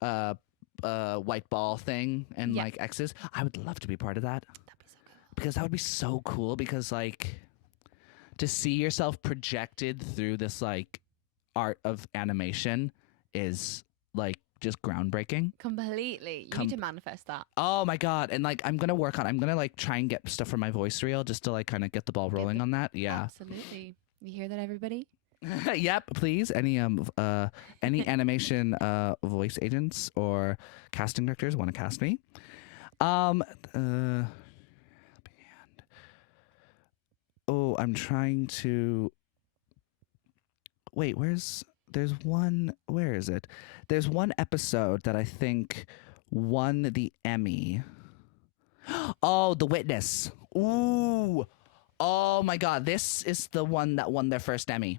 white ball thing and Yeah. like X's. I would love to be part of that That'd be so cool. because that would be so cool, because like to see yourself projected through this like art of animation is like just groundbreaking. Completely. You need to manifest that. Oh my God. And like I'm gonna like try and get stuff for my voice reel just to like kind of get the ball rolling on that. Yeah. Absolutely. You hear that, everybody? Yep, please. Any animation voice agents or casting directors want to cast me? Oh, I'm trying to wait, where is it? There's one episode that I think won the Emmy. Oh, The Witness. Ooh. Oh my God. This is the one that won their first Emmy.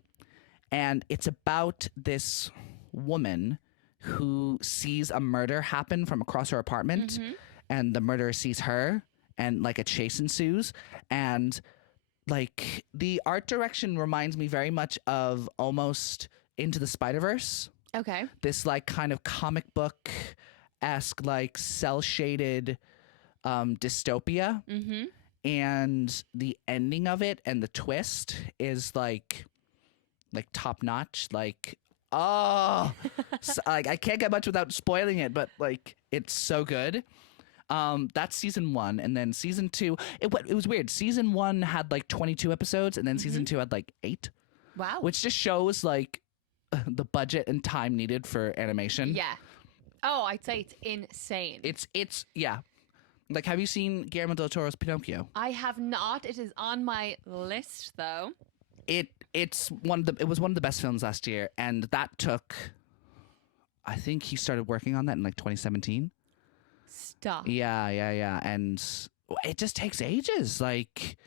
And it's about this woman who sees a murder happen from across her apartment, and the murderer sees her, and like a chase ensues. And like the art direction reminds me very much of almost Into the Spider-Verse. Okay. This like kind of comic book-esque, like cell-shaded dystopia. And the ending of it and the twist is like top notch. Like, oh, like I can't get much without spoiling it, but like it's so good. That's season 1, and then season 2. It was weird. Season 1 had like 22 episodes, and then season 2 had like 8. Wow. Which just shows like the budget and time needed for animation. Yeah. Oh, I'd say it's insane. It's yeah. Like, have you seen Guillermo del Toro's Pinocchio? I have not. It is on my list, though. It was one of the best films last year, and that took. I think he started working on that in like 2017. Stop. Yeah, and it just takes ages, like,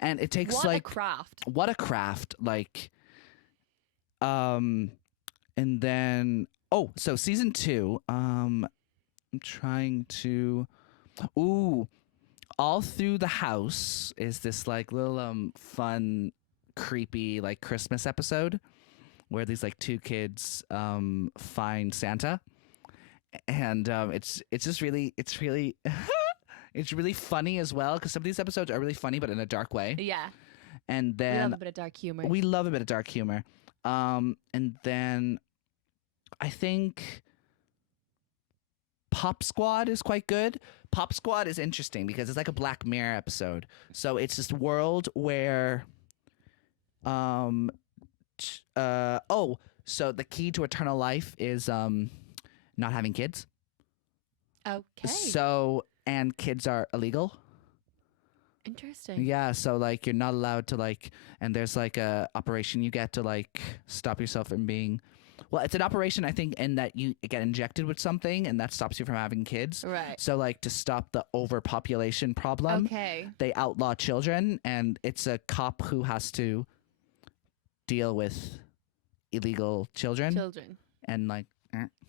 and it takes What like a craft. what a craft, like, and then so season 2, I'm trying to. Ooh, all through the house is this like little fun, creepy like Christmas episode where these like 2 kids find Santa, and it's just really It's really funny as well because some of these episodes are really funny, but in a dark way. Yeah. And We love then a bit of dark humor. we love a bit of dark humor. And then I think Pop Squad is quite good. Pop Squad is interesting because it's like a Black Mirror episode. So it's this world where, so the key to eternal life is not having kids. Okay. So, and kids are illegal. Interesting. Yeah, so like you're not allowed to like, and there's like a operation you get to like stop yourself from being, well, it's an operation I think in that you get injected with something and that stops you from having kids. Right. So like to stop the overpopulation problem, Okay. they outlaw children, and it's a cop who has to deal with illegal children and like,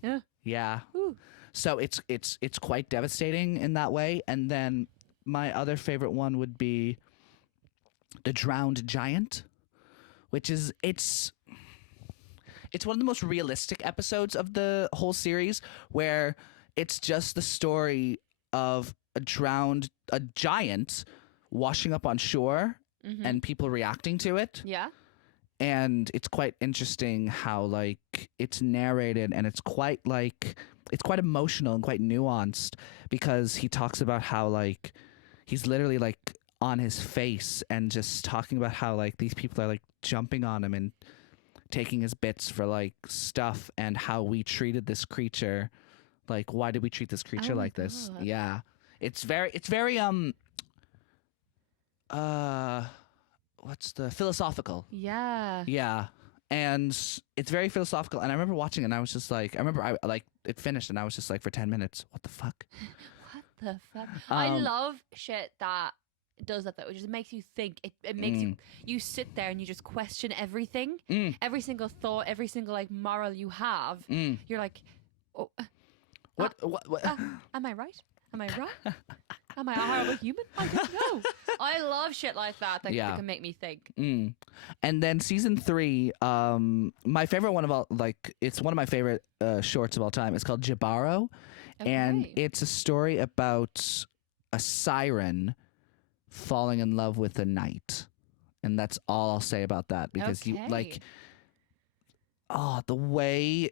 Yeah. yeah. Ooh. So it's quite devastating in that way. And then my other favorite one would be The Drowned Giant, which is it's one of the most realistic episodes of the whole series, where it's just the story of a giant washing up on shore and people reacting to it. Yeah. And it's quite interesting how like it's narrated, and it's quite emotional and quite nuanced, because he talks about how like he's literally like on his face and just talking about how like these people are like jumping on him and taking his bits for like stuff, and how we treated this creature. Like, why did we treat this creature like this? God. Yeah. It's very what's the philosophical. Yeah. Yeah. And it's very philosophical. And I remember watching it and I was just like, I like it finished and I was just like, for 10 minutes, what the fuck? What the fuck? I love shit that does that though. It just makes you think. It makes you sit there and you just question everything. Every single thought, every single like moral you have. You're like, oh, What? am I right? Am I wrong? Am I a horrible human? I don't know. I love shit like that that can make me think. And then season 3, my favorite one of all, like, it's one of my favorite shorts of all time. It's called Jabaro. And it's a story about a siren falling in love with a knight. And that's all I'll say about that, because you like, the way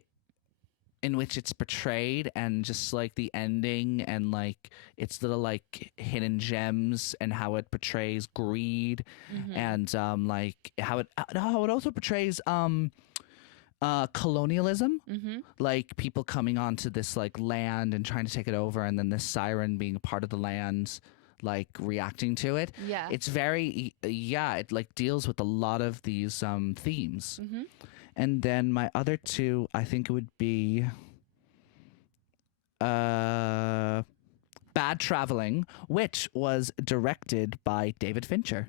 in which it's portrayed, and just like the ending, and like its little like hidden gems, and how it portrays greed, and like how it also portrays colonialism, like people coming onto this like land and trying to take it over, and then this siren being a part of the land, like reacting to it. Yeah. It's very it like deals with a lot of these themes. And then my other two, I think it would be Bad Traveling, which was directed by David Fincher.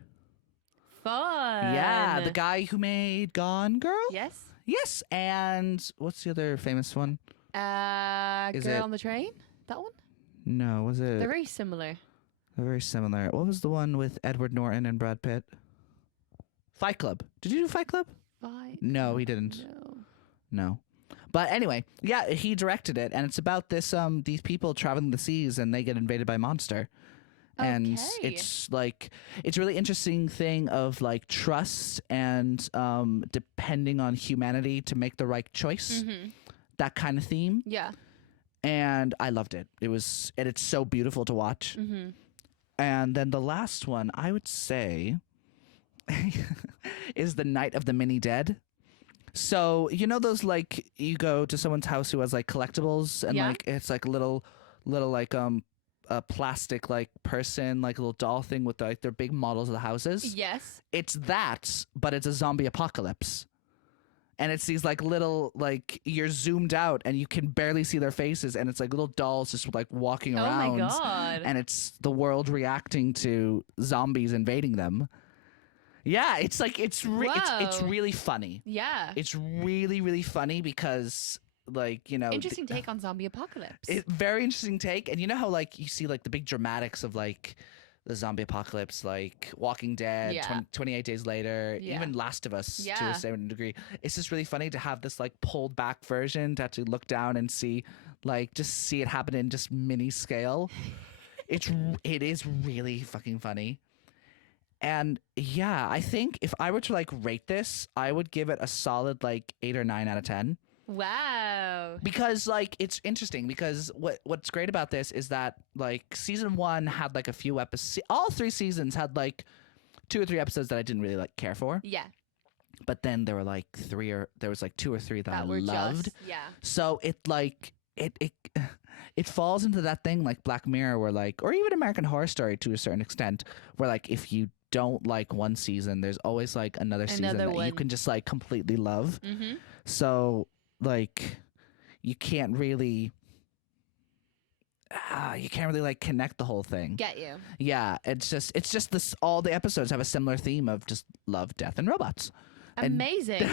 Fun. Yeah, the guy who made Gone Girl? Yes. Yes, and what's the other famous one? Girl on the Train? That one? No, was it? They're very similar. They're very similar. What was the one with Edward Norton and Brad Pitt? Fight Club. Did you do Fight Club? No, he didn't. No. But anyway, yeah, he directed it, and it's about this these people traveling the seas, and they get invaded by a monster. And it's like, it's a really interesting thing of like trust and depending on humanity to make the right choice. That kind of theme. Yeah. And I loved it. It's so beautiful to watch. And then the last one, I would say, is The Night of the Mini Dead. So, you know those, like, you go to someone's house who has like collectibles, and like it's like a little like a plastic like person, like a little doll thing with like their big models of the houses. Yes. It's that, but it's a zombie apocalypse. And it's these like little, like, you're zoomed out and you can barely see their faces, and it's like little dolls just like walking around. Oh my God. And it's the world reacting to zombies invading them. Yeah, it's like it's really funny. Yeah. It's really, really funny because, like, you know, interesting take on zombie apocalypse. Very interesting take. And you know how like you see like the big dramatics of like the zombie apocalypse, like Walking Dead, 28 Days Later, even Last of Us to a certain degree. It's just really funny to have this like pulled back version to actually look down and see, like, just see it happen in just mini scale. it is really fucking funny. And yeah, I think if I were to like rate this, I would give it a solid like 8 or 9 out of 10. Wow. Because like it's interesting because what's great about this is that like season 1 had like a few episodes. All 3 seasons had like 2 or 3 episodes that I didn't really like care for. Yeah. But then there were like 2 or 3 that I were loved. just, yeah. So it like it falls into that thing like Black Mirror where like, or even American Horror Story to a certain extent, where like if you don't like one season, there's always like another season that you can just like completely love. Mm-hmm. So like you can't really like connect the whole thing. Get you. Yeah, it's just this. All the episodes have a similar theme of just love, death, and robots. Amazing.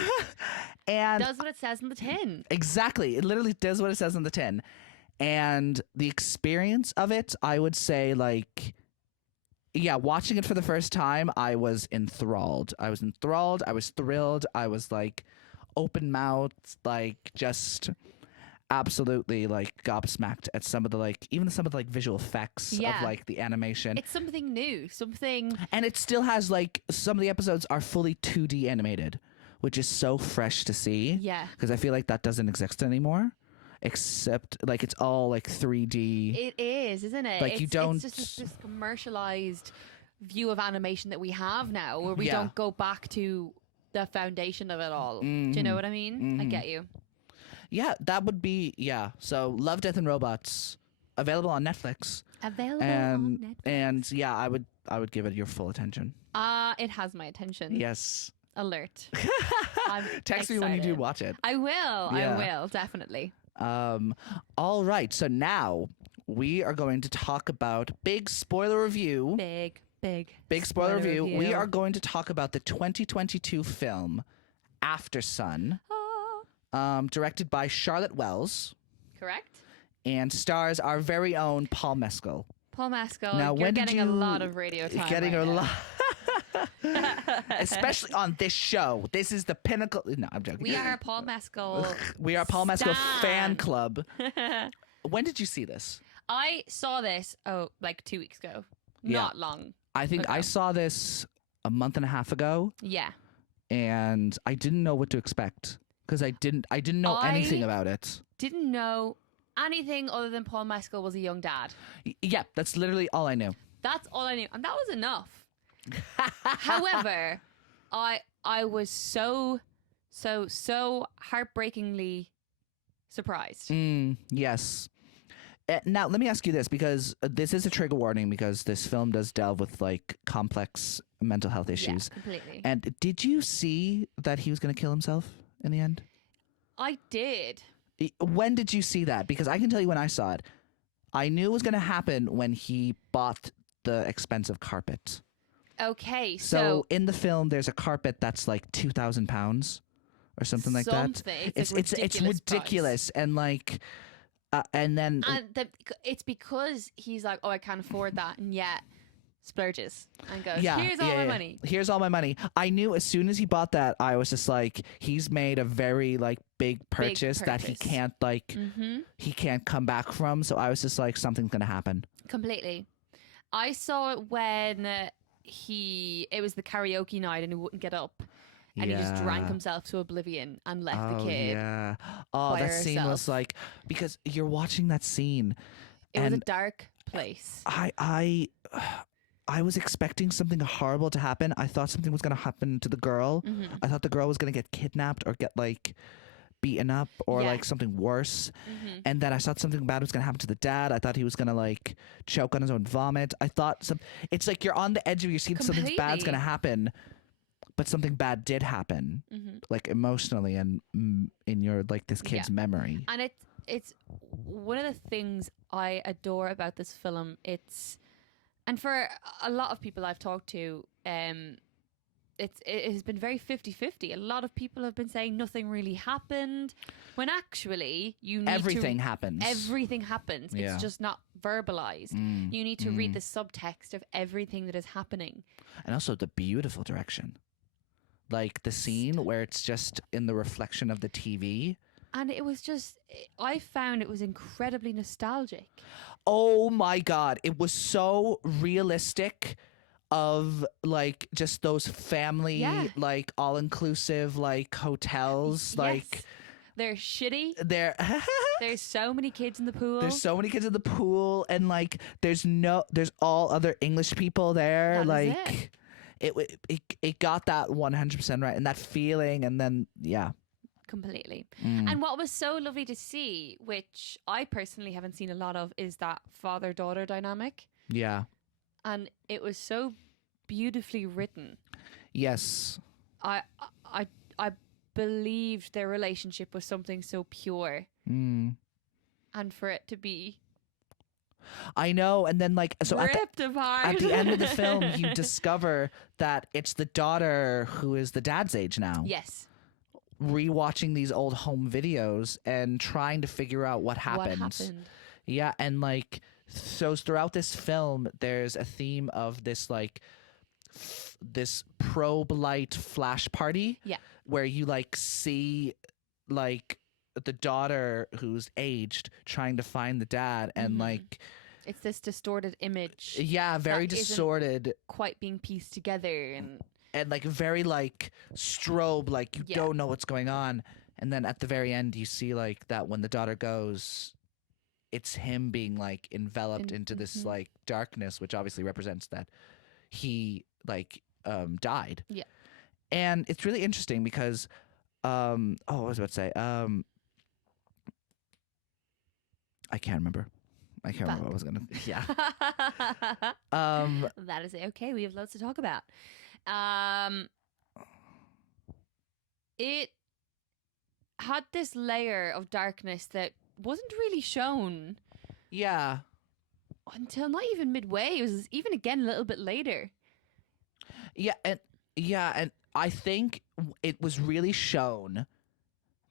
And does what it says in the tin. Exactly, it literally does what it says in the tin. And the experience of it, I would say, like, yeah, watching it for the first time, I was enthralled. I was thrilled. I was like open mouthed, like just absolutely like gobsmacked at some of the like visual effects of like the animation. It's something new, and it still has like some of the episodes are fully 2D animated, which is so fresh to see. Yeah, because I feel like that doesn't exist anymore. Except like it's all like 3D. It is, isn't it? Like it's just this commercialized view of animation that we have now, where we don't go back to the foundation of it all. Mm-hmm. Do you know what I mean? Mm-hmm. I get you. Yeah, that would be So Love, Death, and Robots, available on Netflix. On Netflix. And yeah, I would give it your full attention. It has my attention. Yes. Alert. Text me when you do watch it. I will. Yeah. I will definitely. All right. So now we are going to talk about big spoiler review. Big spoiler review. We are going to talk about the 2022 film After Sun, directed by Charlotte Wells. Correct. And stars our very own Paul Mescal. Paul Mescal. Now, you're getting a lot of radio time. Getting right a now. lot. Especially on this show. This is the pinnacle. No, I'm joking. We are Paul Mescal. We are Paul Mescal Stan. fan club. When did you see this? I saw this, like 2 weeks ago. Yeah. Not long. I think ago. I saw this a month and a half ago. Yeah. And I didn't know what to expect because I didn't know anything about it. Didn't know anything other than Paul Mescal was a young dad. Yeah, that's literally all I knew. That's all I knew, and that was enough. However, I was so heartbreakingly surprised. Yes. Now let me ask you this, because this is a trigger warning, because this film does delve with like complex mental health issues. Yeah, completely. And did you see that he was going to kill himself in the end? I did. When did you see that? Because I can tell you when I saw it. I knew it was going to happen when he bought the expensive carpet. Okay, so in the film, there's a carpet that's like £2,000 or something like that. It's ridiculous, and like, and then it's because he's like, oh, I can't afford that, and yet splurges and goes, here's all my money. Here's all my money. I knew as soon as he bought that, I was just like, he's made a very like big purchase that he can't like, he can't come back from. So I was just like, something's gonna happen. Completely. I saw it when it was the karaoke night and he wouldn't get up. And he just drank himself to oblivion and left the kid. Yeah. Oh, that scene was like, because you're watching that scene. It was a dark place. I was expecting something horrible to happen. I thought something was going to happen to the girl. I thought the girl was going to get kidnapped or get like beaten up or like something worse. And then I thought something bad was going to happen to the dad. I thought he was going to like choke on his own vomit. I thought it's like you're on the edge of your seat. Something bad's going to happen. But something bad did happen, like emotionally and in your like this kid's memory. And it's one of the things I adore about this film. And for a lot of people I've talked to, it has been very 50-50. A lot of people have been saying nothing really happened, when actually everything happens. Everything happens. Yeah. It's just not verbalized. You need to read the subtext of everything that is happening. And also the beautiful direction. Like the scene where it's just in the reflection of the TV. And it was just, I found it was incredibly nostalgic. Oh my God. It was so realistic of like just those family, Yeah. like all inclusive, like hotels. Like Yes. They're shitty. they're. There's so many kids in the pool. There's so many kids in the pool, and like there's all other English people there. That is like it got that 100% right, and that feeling, and then yeah. Completely. Mm. And what was so lovely to see, which I personally haven't seen a lot of, is that father-daughter dynamic. Yeah. And it was so beautifully written. Yes. I believed their relationship was something so pure. Mm. And for it to be I know, and then like so ripped apart. at the end of the film, you discover that it's the daughter who is the dad's age now. Yes. Rewatching these old home videos and trying to figure out what happened. What happened? Yeah, and like so throughout this film, there's a theme of this like this probe light flash party. Yeah. Where you like see like the daughter who's aged trying to find the dad, and like it's this distorted image. Yeah, very that isn't distorted. quite being pieced together, And like very like strobe, like you Yeah. don't know what's going on. And then at the very end you see like that when the daughter goes, it's him being like enveloped into this like darkness, which obviously represents that he like died. Yeah. And it's really interesting because what was I about to say? I can't remember. I can't remember what I was gonna. Yeah. That is okay. We have loads to talk about. It had this layer of darkness that wasn't really shown Yeah. until not even midway. It was even again a little bit later. Yeah, and I think it was really shown,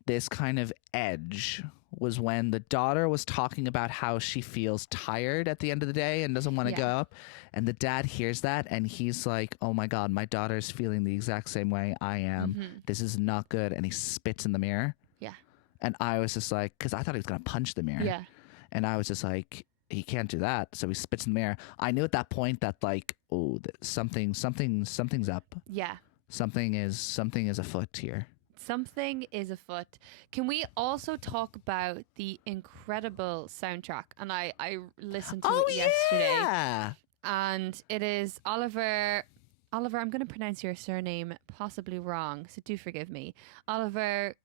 this kind of edge was when the daughter was talking about how she feels tired at the end of the day and doesn't want to Yeah. go up, and the dad hears that and he's like, oh my God, my daughter's feeling the exact same way I am. This is not good. And he spits in the mirror. Yeah. And I was just like, because I thought he was going to punch the mirror. Yeah. And I was just like, he can't do that. So he spits in the mirror. I knew at that point that like, oh, something's up. Yeah. Something is afoot here. Something is afoot. Can we also talk about the incredible soundtrack? And I listened to it yesterday. Yeah. And it is Oliver, I'm going to pronounce your surname possibly wrong, so do forgive me. Oliver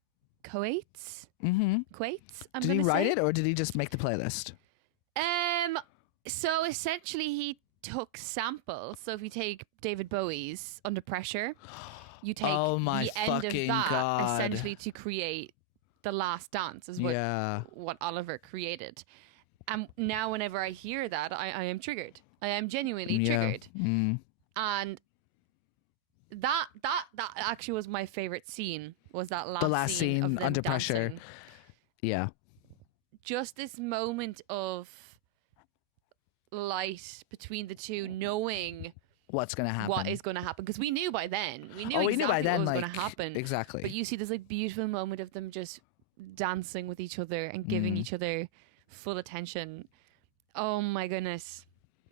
Coates? Mm-hmm. Quates? Did he write it or did he just make the playlist? So essentially he took samples. So if you take David Bowie's Under Pressure, you take Oh my the end of fucking that God. essentially to create The Last Dance is what Oliver created. And now whenever I hear that, I am triggered. I am genuinely triggered. Mm. And that actually was my favorite scene, was that The last scene of them Under Pressure. dancing. Yeah. Just this moment of light between the two, knowing What's gonna happen? what is going to happen, because we knew by then. We knew we exactly knew by then, what was like, going to happen. Exactly. But you see this like beautiful moment of them just dancing with each other and giving each other full attention. Oh my goodness.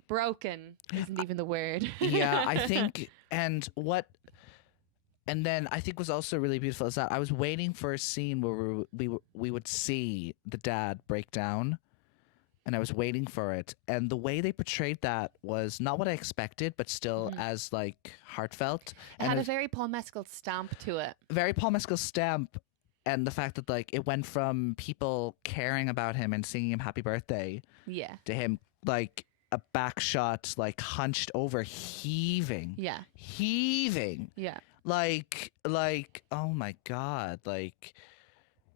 Broken isn't even the word. Yeah, I think, and then I think was also really beautiful is that I was waiting for a scene where we would see the dad break down, and I was waiting for it, and the way they portrayed that was not what I expected, but still as like heartfelt. It And had it a very Paul Mescal stamp to it. very Paul Mescal stamp, and the fact that like it went from people caring about him and singing him happy birthday Yeah. to him like a back shot, like hunched over, heaving, Yeah. Yeah. like oh my God, like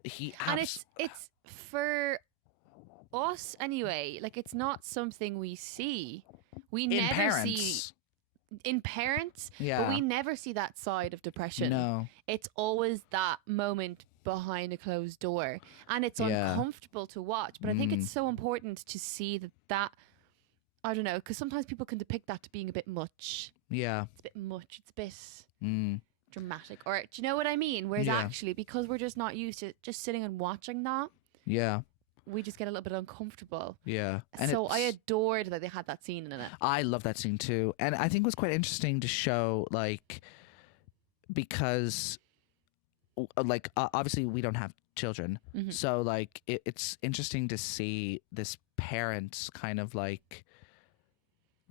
he And it's for us anyway, like it's not something we see. We in never parents. see in parents, Yeah. but we never see that side of depression. No. It's always that moment behind a closed door, and it's Yeah. uncomfortable to watch, but I think it's so important to see that I don't know, because sometimes people can depict that to being a bit much. Yeah. It's a bit much. It's a bit Mm. dramatic. Or do you know what I mean? Whereas Yeah. actually, because we're just not used to just sitting and watching that, Yeah. we just get a little bit uncomfortable. Yeah. And So I it's- adored that they had that scene in it. I love that scene too. And I think it was quite interesting to show, like, because, like, obviously we don't have children. Mhm. So, like, it's interesting to see this parent kind of, like,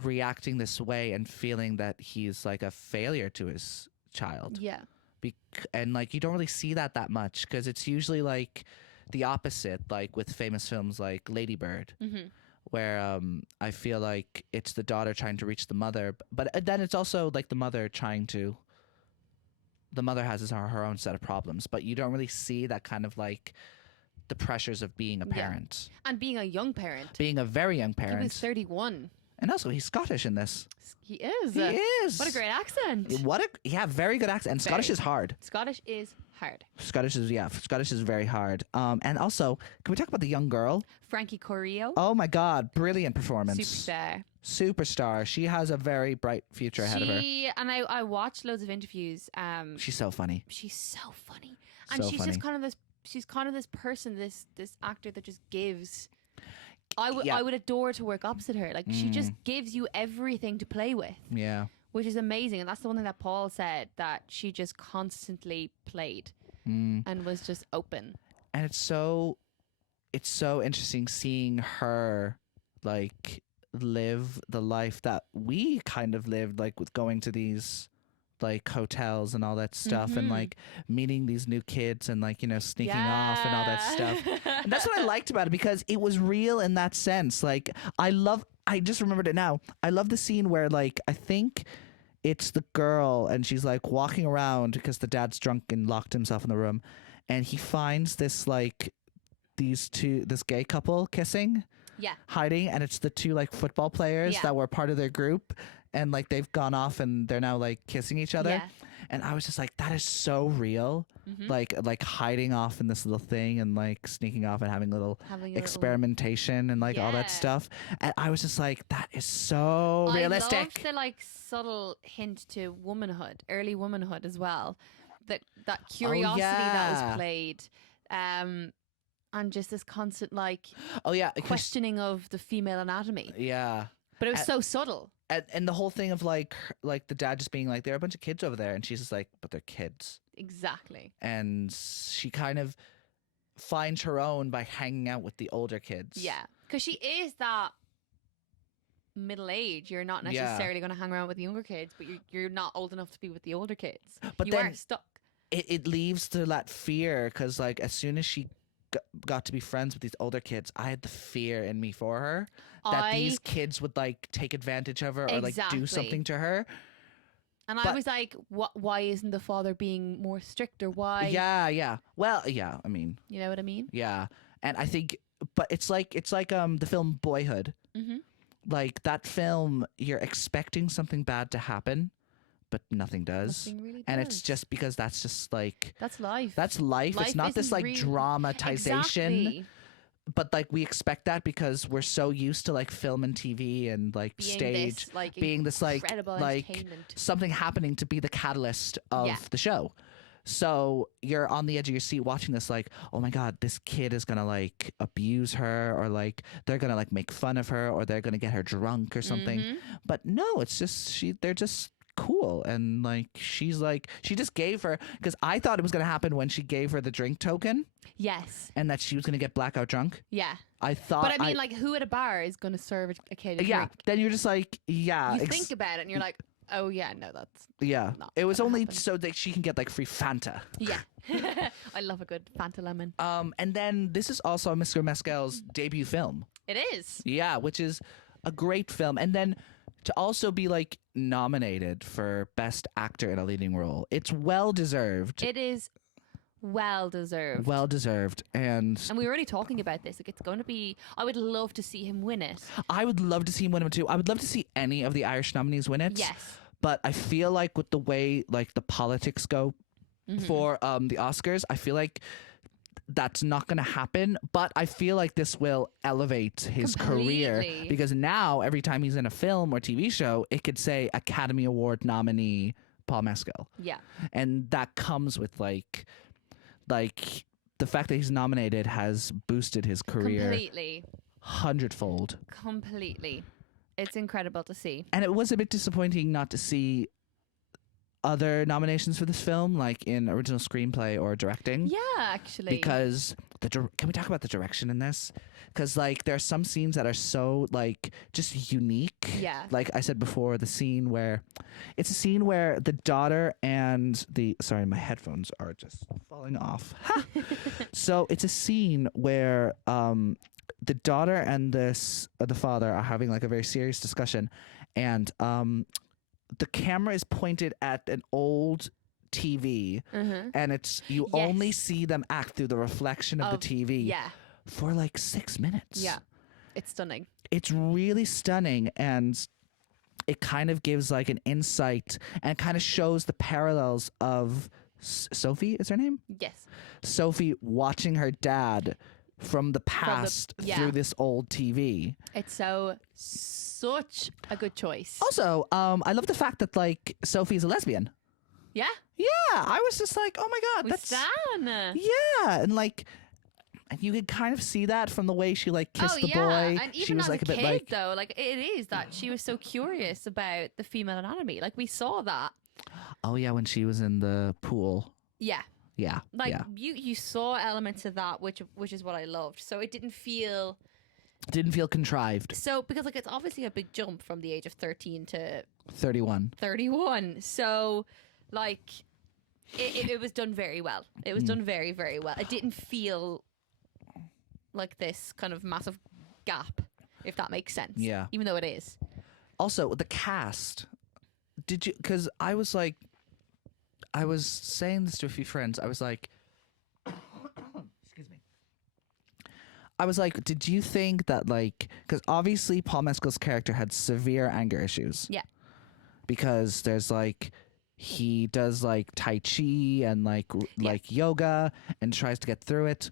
reacting this way and feeling that he's, like, a failure to his child. Yeah. And, like, you don't really see that much because it's usually, like, the opposite, like, with famous films like Lady Bird. Mm-hmm. Where I feel like it's the daughter trying to reach the mother, but then it's also like the mother has her own set of problems, but you don't really see that kind of like the pressures of being a Yeah. parent, And being a young parent. being a very young He was parent, 31. and also he's Scottish in this. He is. He is. What a great accent. Very good accent. And Scottish Very. is hard. Scottish is hard. Scottish is very hard. And also, can we talk about the young girl? Frankie Corio. Oh my God, brilliant performance. Superstar. She has a very bright future ahead of her. And I watched loads of interviews. She's so funny. She's so funny. And So she's funny. just kind of this person, this actor that just gives. I Yeah. would adore to work opposite her. Like she just gives you everything to play with, Yeah. which is amazing. And that's the one thing that Paul said, that she just constantly played and was just open. And it's so interesting seeing her like live the life that we kind of lived, like with going to these like hotels and all that stuff and like meeting these new kids and like, you know, sneaking off and all that stuff. And that's what I liked about it, because it was real in that sense. Like I just remembered it now. I love the scene where like I think it's the girl and she's like walking around because the dad's drunk and locked himself in the room, and he finds this like this gay couple kissing, Yeah. hiding, and it's the two like football players Yeah. that were part of their group, and like they've gone off and they're now like kissing each other. Yeah. And I was just like, that is so real. Like hiding off in this little thing and like sneaking off and having little experimentation and like all that Yeah. stuff. And I was just like, that is so realistic. I love the like subtle hint to womanhood, early womanhood as well. That curiosity that was yeah. played, and just this constant like Oh yeah, 'cause- questioning of the female anatomy. yeah. But it was so subtle. And the whole thing of like the dad just being like, there are a bunch of kids over there, and she's just like, but they're kids. Exactly. And she kind of finds her own by hanging out with the older kids. Yeah, because she is that middle age. You're not Yeah. necessarily going to hang around with the younger kids, but you're not old enough to be with the older kids. But you then are stuck. it leaves to that fear, because like as soon as she got to be friends with these older kids, I had the fear in me for her that these kids would like take advantage of her or like Exactly. do something to her. And I but- was like, why isn't the father being more strict, or why? Yeah. Well, yeah, I mean, You know what I mean? yeah. And I think, but it's like the film Boyhood. Mm-hmm. Like that film, you're expecting something bad to happen, but nothing does. Nothing really And it's does. just because that's just like, That's life. that's life. It's Life not this isn't like real. dramatization, Exactly. but like we expect that because we're so used to like film and TV and like Being stage this, like, being this like incredible like entertainment. something happening to be the catalyst of Yeah. the show. So you're on the edge of your seat watching this like, oh my God, this kid is gonna like abuse her, or like they're gonna like make fun of her, or they're gonna get her drunk or something. Mhm. But no, it's just they're just cool, and like she's like, she just gave her, because I thought it was gonna happen when she gave her the drink token Yes. and that she was gonna get blackout drunk. Yeah. I thought, But I mean, like, who at a bar is going to serve a kid a yeah. drink? Then you're just like, yeah, You think about it and you're like, oh yeah, no, that's yeah. not It was gonna only happen. so that she can get like free Fanta. yeah. I love a good Fanta lemon. And then this is also Mr. Mescal's debut film. It is. Yeah, which is a great film. And then to also be like nominated for Best Actor in a Leading Role, it's well deserved. It is well deserved. Well deserved. And And we were already talking about this. Like, it's going to be. I would love to see him win it. I would love to see him win it too. I would love to see any of the Irish nominees win it. Yes. But I feel like with the way like the politics go for the Oscars, I feel like that's not going to happen. But I feel like this will elevate his career, Completely. because now every time he's in a film or TV show, it could say Academy Award nominee Paul Mescal. Yeah. And that comes with like the fact that he's nominated has boosted his career Completely. 100-fold. Completely. It's incredible to see. And it was a bit disappointing not to see other nominations for this film, like in original screenplay or directing. Yeah, actually. Because can we talk about the direction in this? Because like there are some scenes that are so like just unique. Yeah. Like I said before, it's a scene where the daughter and sorry, my headphones are just falling off. So it's a scene where the daughter and the father are having like a very serious discussion, and the camera is pointed at an old TV, and it's you only see them act through the reflection of the TV for like 6 minutes. Yeah. It's stunning. It's really stunning, and it kind of gives like an insight and kind of shows the parallels of Sophie, is her name? Yes. Sophie watching her dad from the past through this old TV. It's such a good choice. Also, I love the fact that like Sophie's a lesbian. Yeah. Yeah, I was just like, oh my god, that's Stan. yeah, and like, and you could kind of see that from the way she like kissed the boy. And even she was as like a bit kid, like, though, like it is that she was so curious about the female anatomy. Like we saw that. oh yeah, when she was in the pool. Yeah. Yeah, Like yeah. you saw elements of that, which is what I loved. So it didn't feel contrived. so because like it's obviously a big jump from the age of 13 to 31. 31. So like it was done very well. It was done very, very well. It didn't feel like this kind of massive gap, if that makes sense. Yeah. Even though it is. Also, the cast. Did you? Because I was saying this to a few friends. I was like, excuse me. I was like, did you think that like, because obviously Paul Mescal's character had severe anger issues. Yeah. Because there's like, he does like Tai Chi and like yoga and tries to get through it.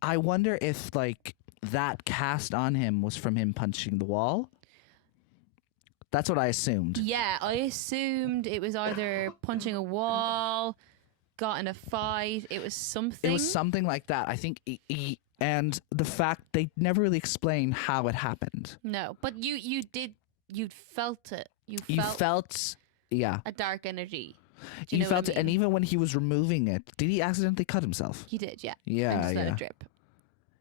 I wonder if like that cast on him was from him punching the wall. That's what I assumed. Yeah, I assumed it was either punching a wall, got in a fight. It was something. It was something like that. I think, and the fact they never really explain how it happened. No, but you felt it. You felt yeah. a dark energy. Do You know what felt I it, and mean? even when he was removing it, did he accidentally cut himself? He did, yeah. Yeah, And just let yeah. it drip.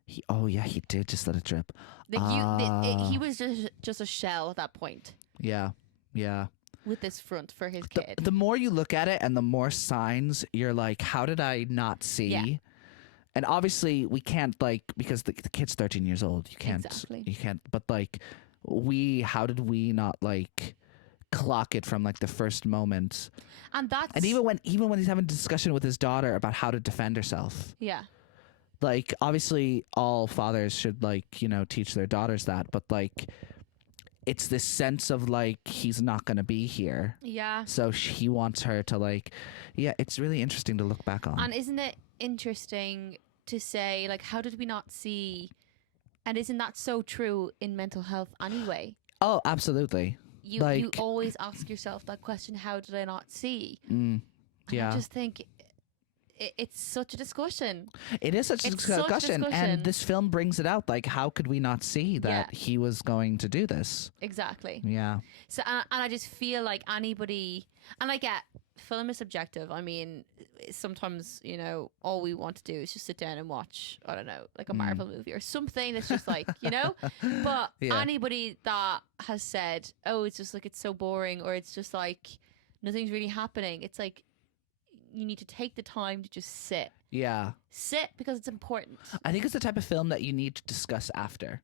He did just let it drip. Like he was just a shell at that point. Yeah, yeah. With this front for his kid. The more you look at it and the more signs, you're like, how did I not see? Yeah. And obviously we can't like, because the kid's 13 years old. You can't, Exactly. you can't, but like how did we not like clock it from like the first moment? And that's... And even when he's having a discussion with his daughter about how to defend herself. Yeah. Like obviously all fathers should like, teach their daughters that, but like it's this sense of like he's not going to be here. Yeah. So he wants her to like, yeah, it's really interesting to look back on. And isn't it interesting to say, like, how did we not see? And isn't that so true in mental health anyway? Oh, absolutely. You always ask yourself that question, how did I not see? Yeah. And I just think it's such a discussion. It is such a discussion. And this film brings it out. Like, how could we not see that he was going to do this? Exactly. Yeah. So, and I just feel like anybody, and I get film is subjective. I mean, sometimes, all we want to do is just sit down and watch, I don't know, like a Marvel movie or something that's just like, but anybody that has said, oh, it's just like, it's so boring, or it's just like, nothing's really happening. It's like, you need to take the time to just sit. Yeah. Sit because it's important. I think it's the type of film that you need to discuss after.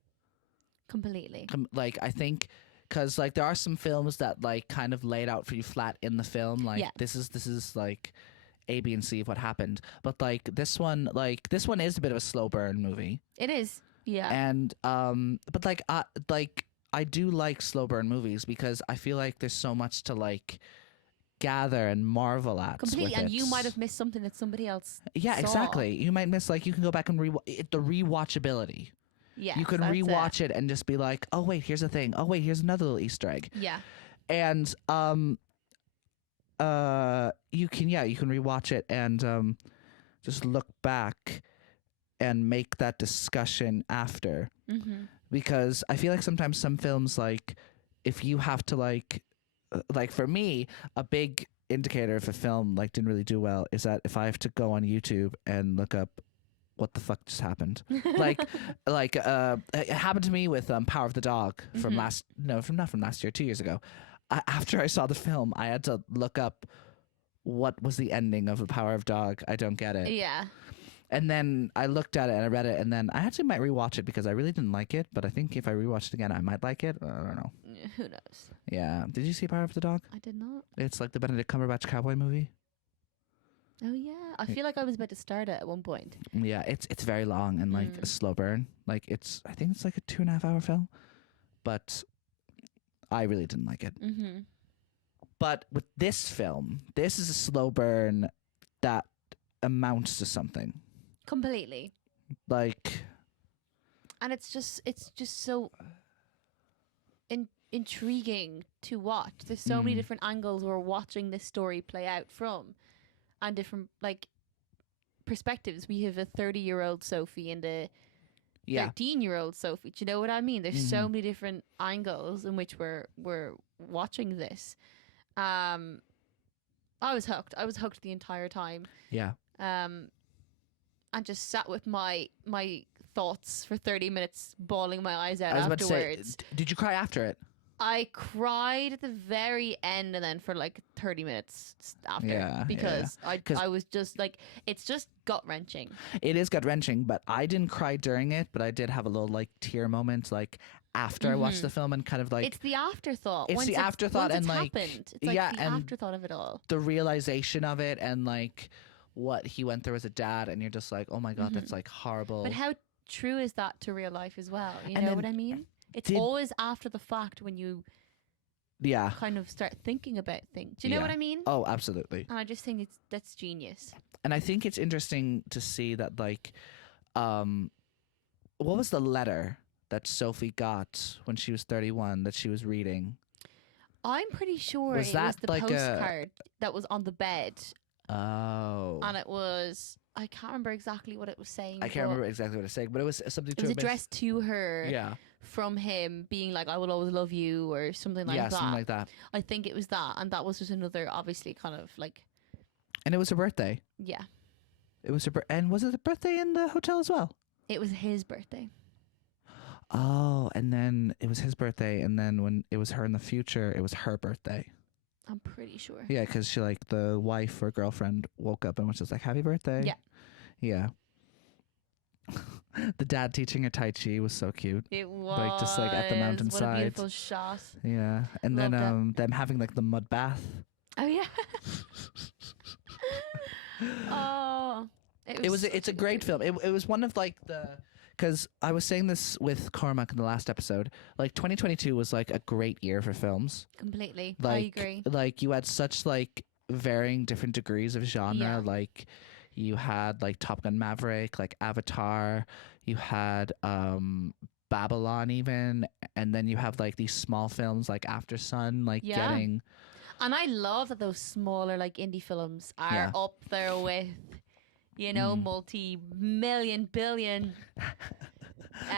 Completely. Like, I think, because like there are some films that like kind of laid out for you flat in the film. Like this is like A, B, and C of what happened. But like this one is a bit of a slow burn movie. It is. Yeah. And but like I do like slow burn movies because I feel like there's so much to like gather and marvel at. Completely. with And it. you might have missed something that somebody else Yeah, saw. exactly. You might miss, like, you can go back and the rewatchability. Yeah. You can rewatch it and just be like, oh wait, here's a thing. Oh wait, here's another little Easter egg. Yeah. And you can rewatch it and just look back and make that discussion after. Mm-hmm. Because I feel like sometimes some films, like, if you have to like for me, a big indicator if a film like didn't really do well is that if I have to go on YouTube and look up what the fuck just happened. It happened to me with Power of the Dog from not from last year, 2 years ago. After I saw the film, I had to look up what was the ending of The Power of Dog. I don't get it. Yeah. And then I looked at it and I read it, and then I actually might rewatch it because I really didn't like it. But I think if I rewatch it again, I might like it. I don't know. Who knows? Yeah. Did you see Power of the Dog? I did not. It's like the Benedict Cumberbatch cowboy movie. Oh yeah, I feel like I was about to start it at one point. Yeah, it's very long and like a slow burn. Like I think it's like a 2.5 hour film, but I really didn't like it. Mm-hmm. But with this film, this is a slow burn that amounts to something. Completely. Like, and it's just so intriguing to watch. There's so many different angles we're watching this story play out from, and different like perspectives. We have a 30-year-old Sophie and a 13-year-old Sophie. Do you know what I mean? There's so many different angles in which we're watching this. I was hooked. I was hooked the entire time. Yeah. And just sat with my thoughts for 30 minutes, bawling my eyes out I was afterwards. about to say, did you cry after it? I cried at the very end, and then for like 30 minutes after. Yeah, because I was just like, it's just gut wrenching. It is gut wrenching, but I didn't cry during it, but I did have a little like tear moment like after I watched the film, and kind of like it's the afterthought. It's once the afterthought, once and it's like happened. It's like the afterthought of it all. The realization of it, and like what he went through as a dad, and you're just like, oh my god, that's like horrible. But how true is that to real life as well? You And know then what I mean? It's always after the fact when you kind of start thinking about things. Do you know what I mean? Oh, absolutely. And I just think that's genius. And I think it's interesting to see that like what was the letter that Sophie got when she was 31 that she was reading? I'm pretty sure was it that was the like postcard that was on the bed. Oh. And it was, I can't remember exactly what it was saying. I can't remember exactly what it was saying, but it was something to it was addressed to her. Yeah. From him being like, I will always love you, or something like that. Yeah, something like that. I think it was that. And that was just another, obviously, kind of like. And it was her birthday. Yeah. It was her and was it the birthday in the hotel as well? It was his birthday. Oh, and then it was his birthday, and then when it was her in the future, it was her birthday. I'm pretty sure. Yeah, because she like the wife or girlfriend woke up and was just like, "Happy birthday!" Yeah. Yeah. The dad teaching her Tai Chi was so cute. It was like just like at the mountainside. What a beautiful shot. Yeah, and Loved then them having like the mud bath. Oh yeah. Oh, It's a great film. It was one of like the. Because I was saying this with Cormac in the last episode, like 2022 was like a great year for films. Completely, Like, I agree. Like you had such like varying different degrees of genre. Yeah. Like you had like Top Gun Maverick, like Avatar. You had Babylon even, and then you have like these small films like After Sun, like getting. And I love that those smaller like indie films are up there with. You know, multi-million, billion.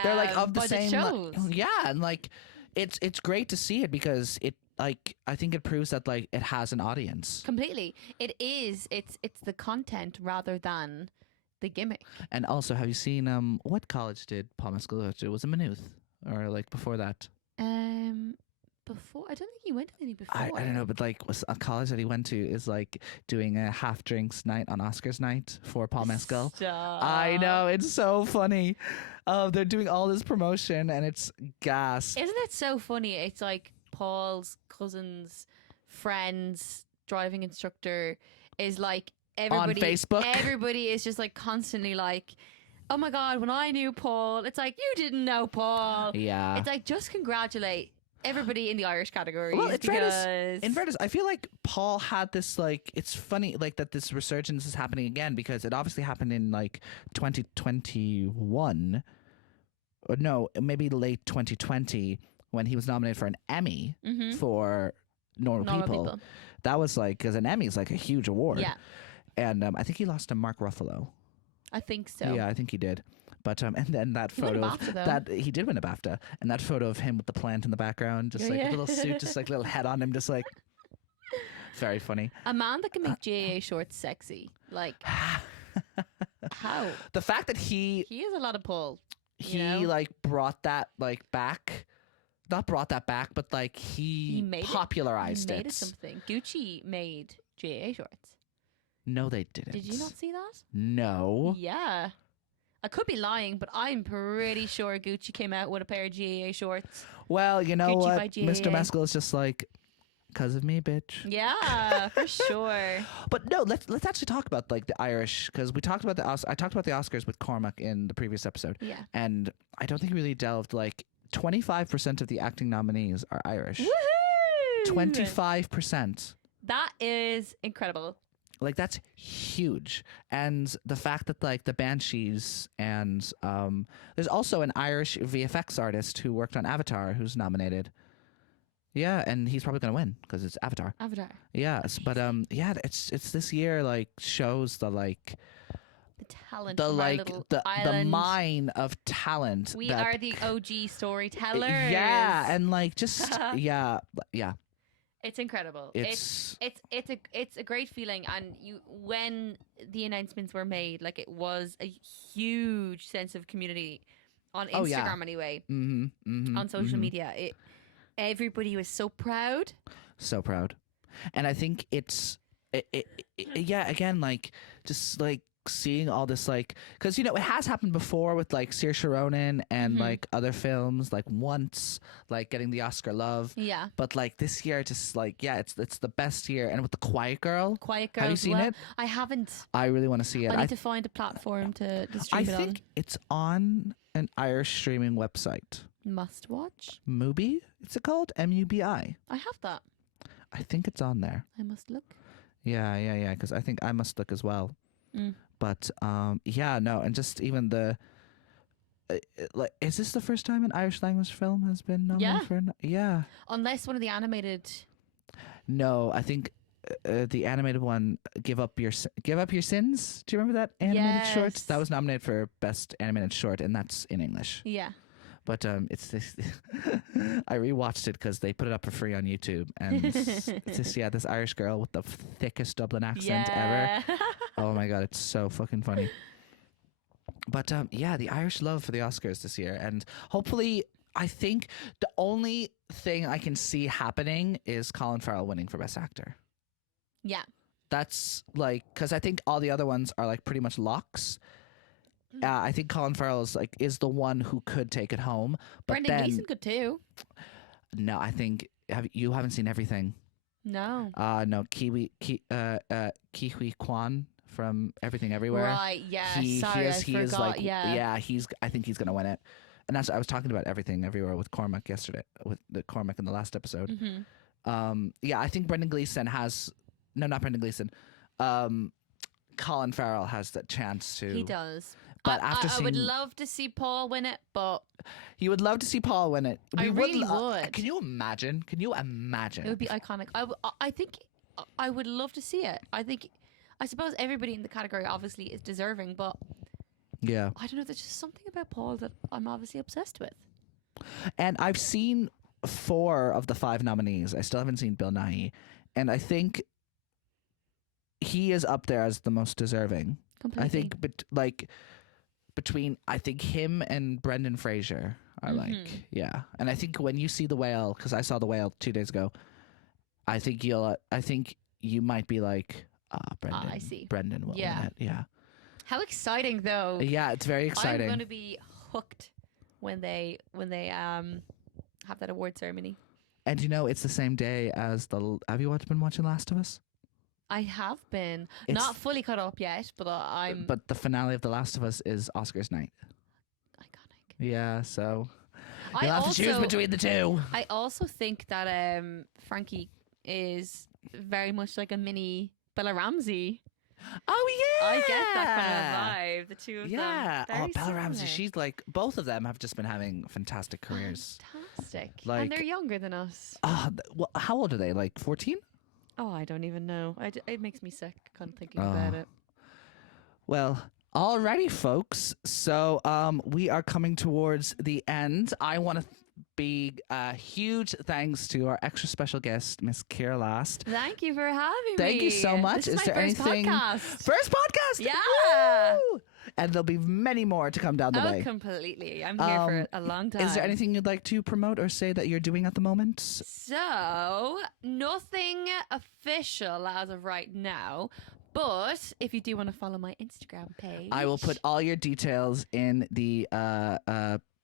They're like of the budget same. shows. Yeah, and like it's great to see it because it like I think it proves that like it has an audience. Completely, it is. It's the content rather than the gimmick. And also, have you seen what college did Paul Mescal go to? Was it Maynooth or like before that? Before, I don't think he went to any before. I don't know, but like was a college that he went to is like doing a half drinks night on Oscars night for Paul Mescal. Stop. I know, it's so funny. They're doing all this promotion and it's gas. Isn't it so funny? It's like Paul's cousin's friend's driving instructor is like everybody on Facebook. Everybody is just like constantly like, oh my god, when I knew Paul, it's like you didn't know Paul. Yeah. It's like just congratulate everybody in the Irish category. Well, in fairness, I feel like Paul had this like it's funny like that this resurgence is happening again because it obviously happened in like 2021 or no, maybe late 2020 when he was nominated for an Emmy for normal people. That was like, because an Emmy is like a huge award. Yeah, And I think he lost to Mark Ruffalo. I think so. Yeah, I think he did. But and then that He won a photo BAFTA, though. that he did win a BAFTA, and that photo of him with the plant in the background, just like a little suit, just like little head on him, just like very funny. A man that can make GAA shorts sexy, like how? The fact that he He has a lot of pull. like brought that like back, not brought that back, but like he made popularized it. He made it. it something. Gucci made GAA shorts. No, they didn't. Did you not see that? No. Yeah. I could be lying, but I'm pretty sure Gucci came out with a pair of GAA shorts. Well, you know Gucci what? by GAA. Mr. Mescal is just like, because of me, bitch. Yeah, for sure. But no, let's actually talk about like the Irish, because we talked about I talked about the Oscars with Cormac in the previous episode. Yeah. And I don't think we really delved. Like 25% of the acting nominees are Irish. Woohoo! 25%. That is incredible. Like that's huge. And the fact that like the Banshees and there's also an Irish VFX artist who worked on Avatar who's nominated. Yeah, and he's probably gonna win because it's Avatar. Avatar. Yes, but yeah, it's this year like shows the like The talent. the from our like little the island. mine of talent. We that- are the OG storytellers. Yeah, and like just yeah. It's incredible. It's It's a great feeling, and when the announcements were made, like it was a huge sense of community on Instagram Oh, yeah. anyway, on on social media. Everybody was so proud. So proud, and I think it's yeah. Again, like just like seeing all this, like because you know it has happened before with like Saoirse Ronan and like other films, like Once, like getting the Oscar love. Yeah. But like this year, just like yeah, it's the best year. And with the Quiet Girl, Quiet Girl. have you as seen well. it? I haven't. I really want to see it. I need to find a platform to I stream it think it's on an Irish streaming website. on. Must watch. Mubi, it's called Mubi. I have that. I think it's on there. I must look. Yeah. Because I think I must look as well. Mm. But yeah, no, and just even the like, is this the first time an Irish language film has been nominated Yeah. for? Yeah. Unless one of the animated. No, I think the animated one, Give Up Your Sins. Do you remember that animated short? Yes. That was nominated for best animated short, and that's in English. Yeah. But it's this. I rewatched it because they put it up for free on YouTube, and it's this Irish girl with the thickest Dublin accent ever. Oh my god, it's so fucking funny. But yeah, the Irish love for the Oscars this year, and hopefully, I think the only thing I can see happening is Colin Farrell winning for Best Actor. Yeah. That's like, because I think all the other ones are like pretty much locks. I think Colin Farrell is the one who could take it home. But Brendan then, Gleeson could too. no, I think you haven't seen everything. No. No, Kiwi Kwan from Everything Everywhere. Right. Yeah. Sorry, I he is forgot. like I think he's gonna win it. And that's I was talking about Everything Everywhere with Cormac yesterday, with the Cormac in the last episode. Yeah, I think Brendan Gleeson has not Brendan Gleeson. Colin Farrell has the chance to. He does. But after I would seeing- love to see Paul win it, but You would love to see Paul win it. I really would. Can you imagine? it would be iconic. I think I would love to see it. I suppose everybody in the category obviously is deserving, but Yeah. I don't know. There's just something about Paul that I'm obviously obsessed with. And I've seen 4 of the 5 nominees. I still haven't seen Bill Nighy. And I think he is up there as the most deserving. Completely. I think between I think him and Brendan Fraser are like, yeah. And I think when you see The Whale, because I saw The Whale 2 days ago, I think you might be like, Brendan. I see. Brendan will Yeah. win it. Yeah. How exciting, though! Yeah, it's very exciting. I'm going to be hooked when they have that award ceremony. And you know, it's the same day as have you been watching Last of Us? I have been It's- not fully caught up yet, but I'm But the finale of The Last of Us is Oscars night. iconic. Yeah, so I you'll have to choose also- between the two. I also think that Frankie is very much like a mini Bella Ramsey. Oh yeah, I get that kind of vibe. The two of Yeah. them. Very Bella Ramsey. similar. She's like both of them have just been having fantastic careers. Fantastic. Like- and they're younger than us. Well, how old are they? Like 14? Oh, I don't even know. It makes me sick kind of thinking about it. Well, alrighty, folks. So we are coming towards the end. I want to be huge thanks to our extra special guest, Miss Ciara Laste. Thank you for having me. Thank you so much. This is there my first anything? podcast. First podcast? Yeah. Woo! And there'll be many more to come down the Oh, way. completely. I'm here for a long time. Is there anything you'd like to promote or say that you're doing at the moment? So, nothing official as of right now. But if you do want to follow my Instagram page, I will put all your details in the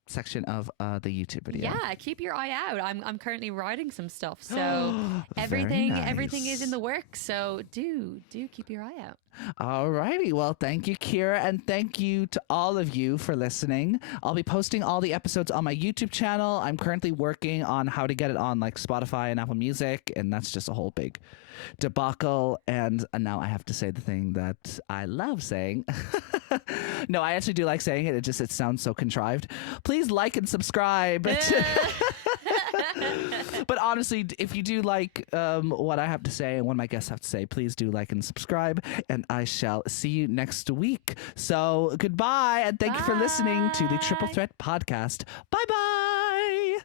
section of the YouTube video. Yeah, keep your eye out. I'm currently writing some stuff, so everything is in the works. So do keep your eye out. Alrighty, well, thank you, Ciara, and thank you to all of you for listening. I'll be posting all the episodes on my YouTube channel. I'm currently working on how to get it on like Spotify and Apple Music, and that's just a whole big debacle. And now I have to say the thing that I love saying. No, I actually do like saying it. It sounds so contrived. Please like and subscribe. But honestly, if you do like what I have to say and what my guests have to say, please do like and subscribe. And I shall see you next week. So goodbye, and thank you for listening to the Triple Threat Podcast. Bye bye.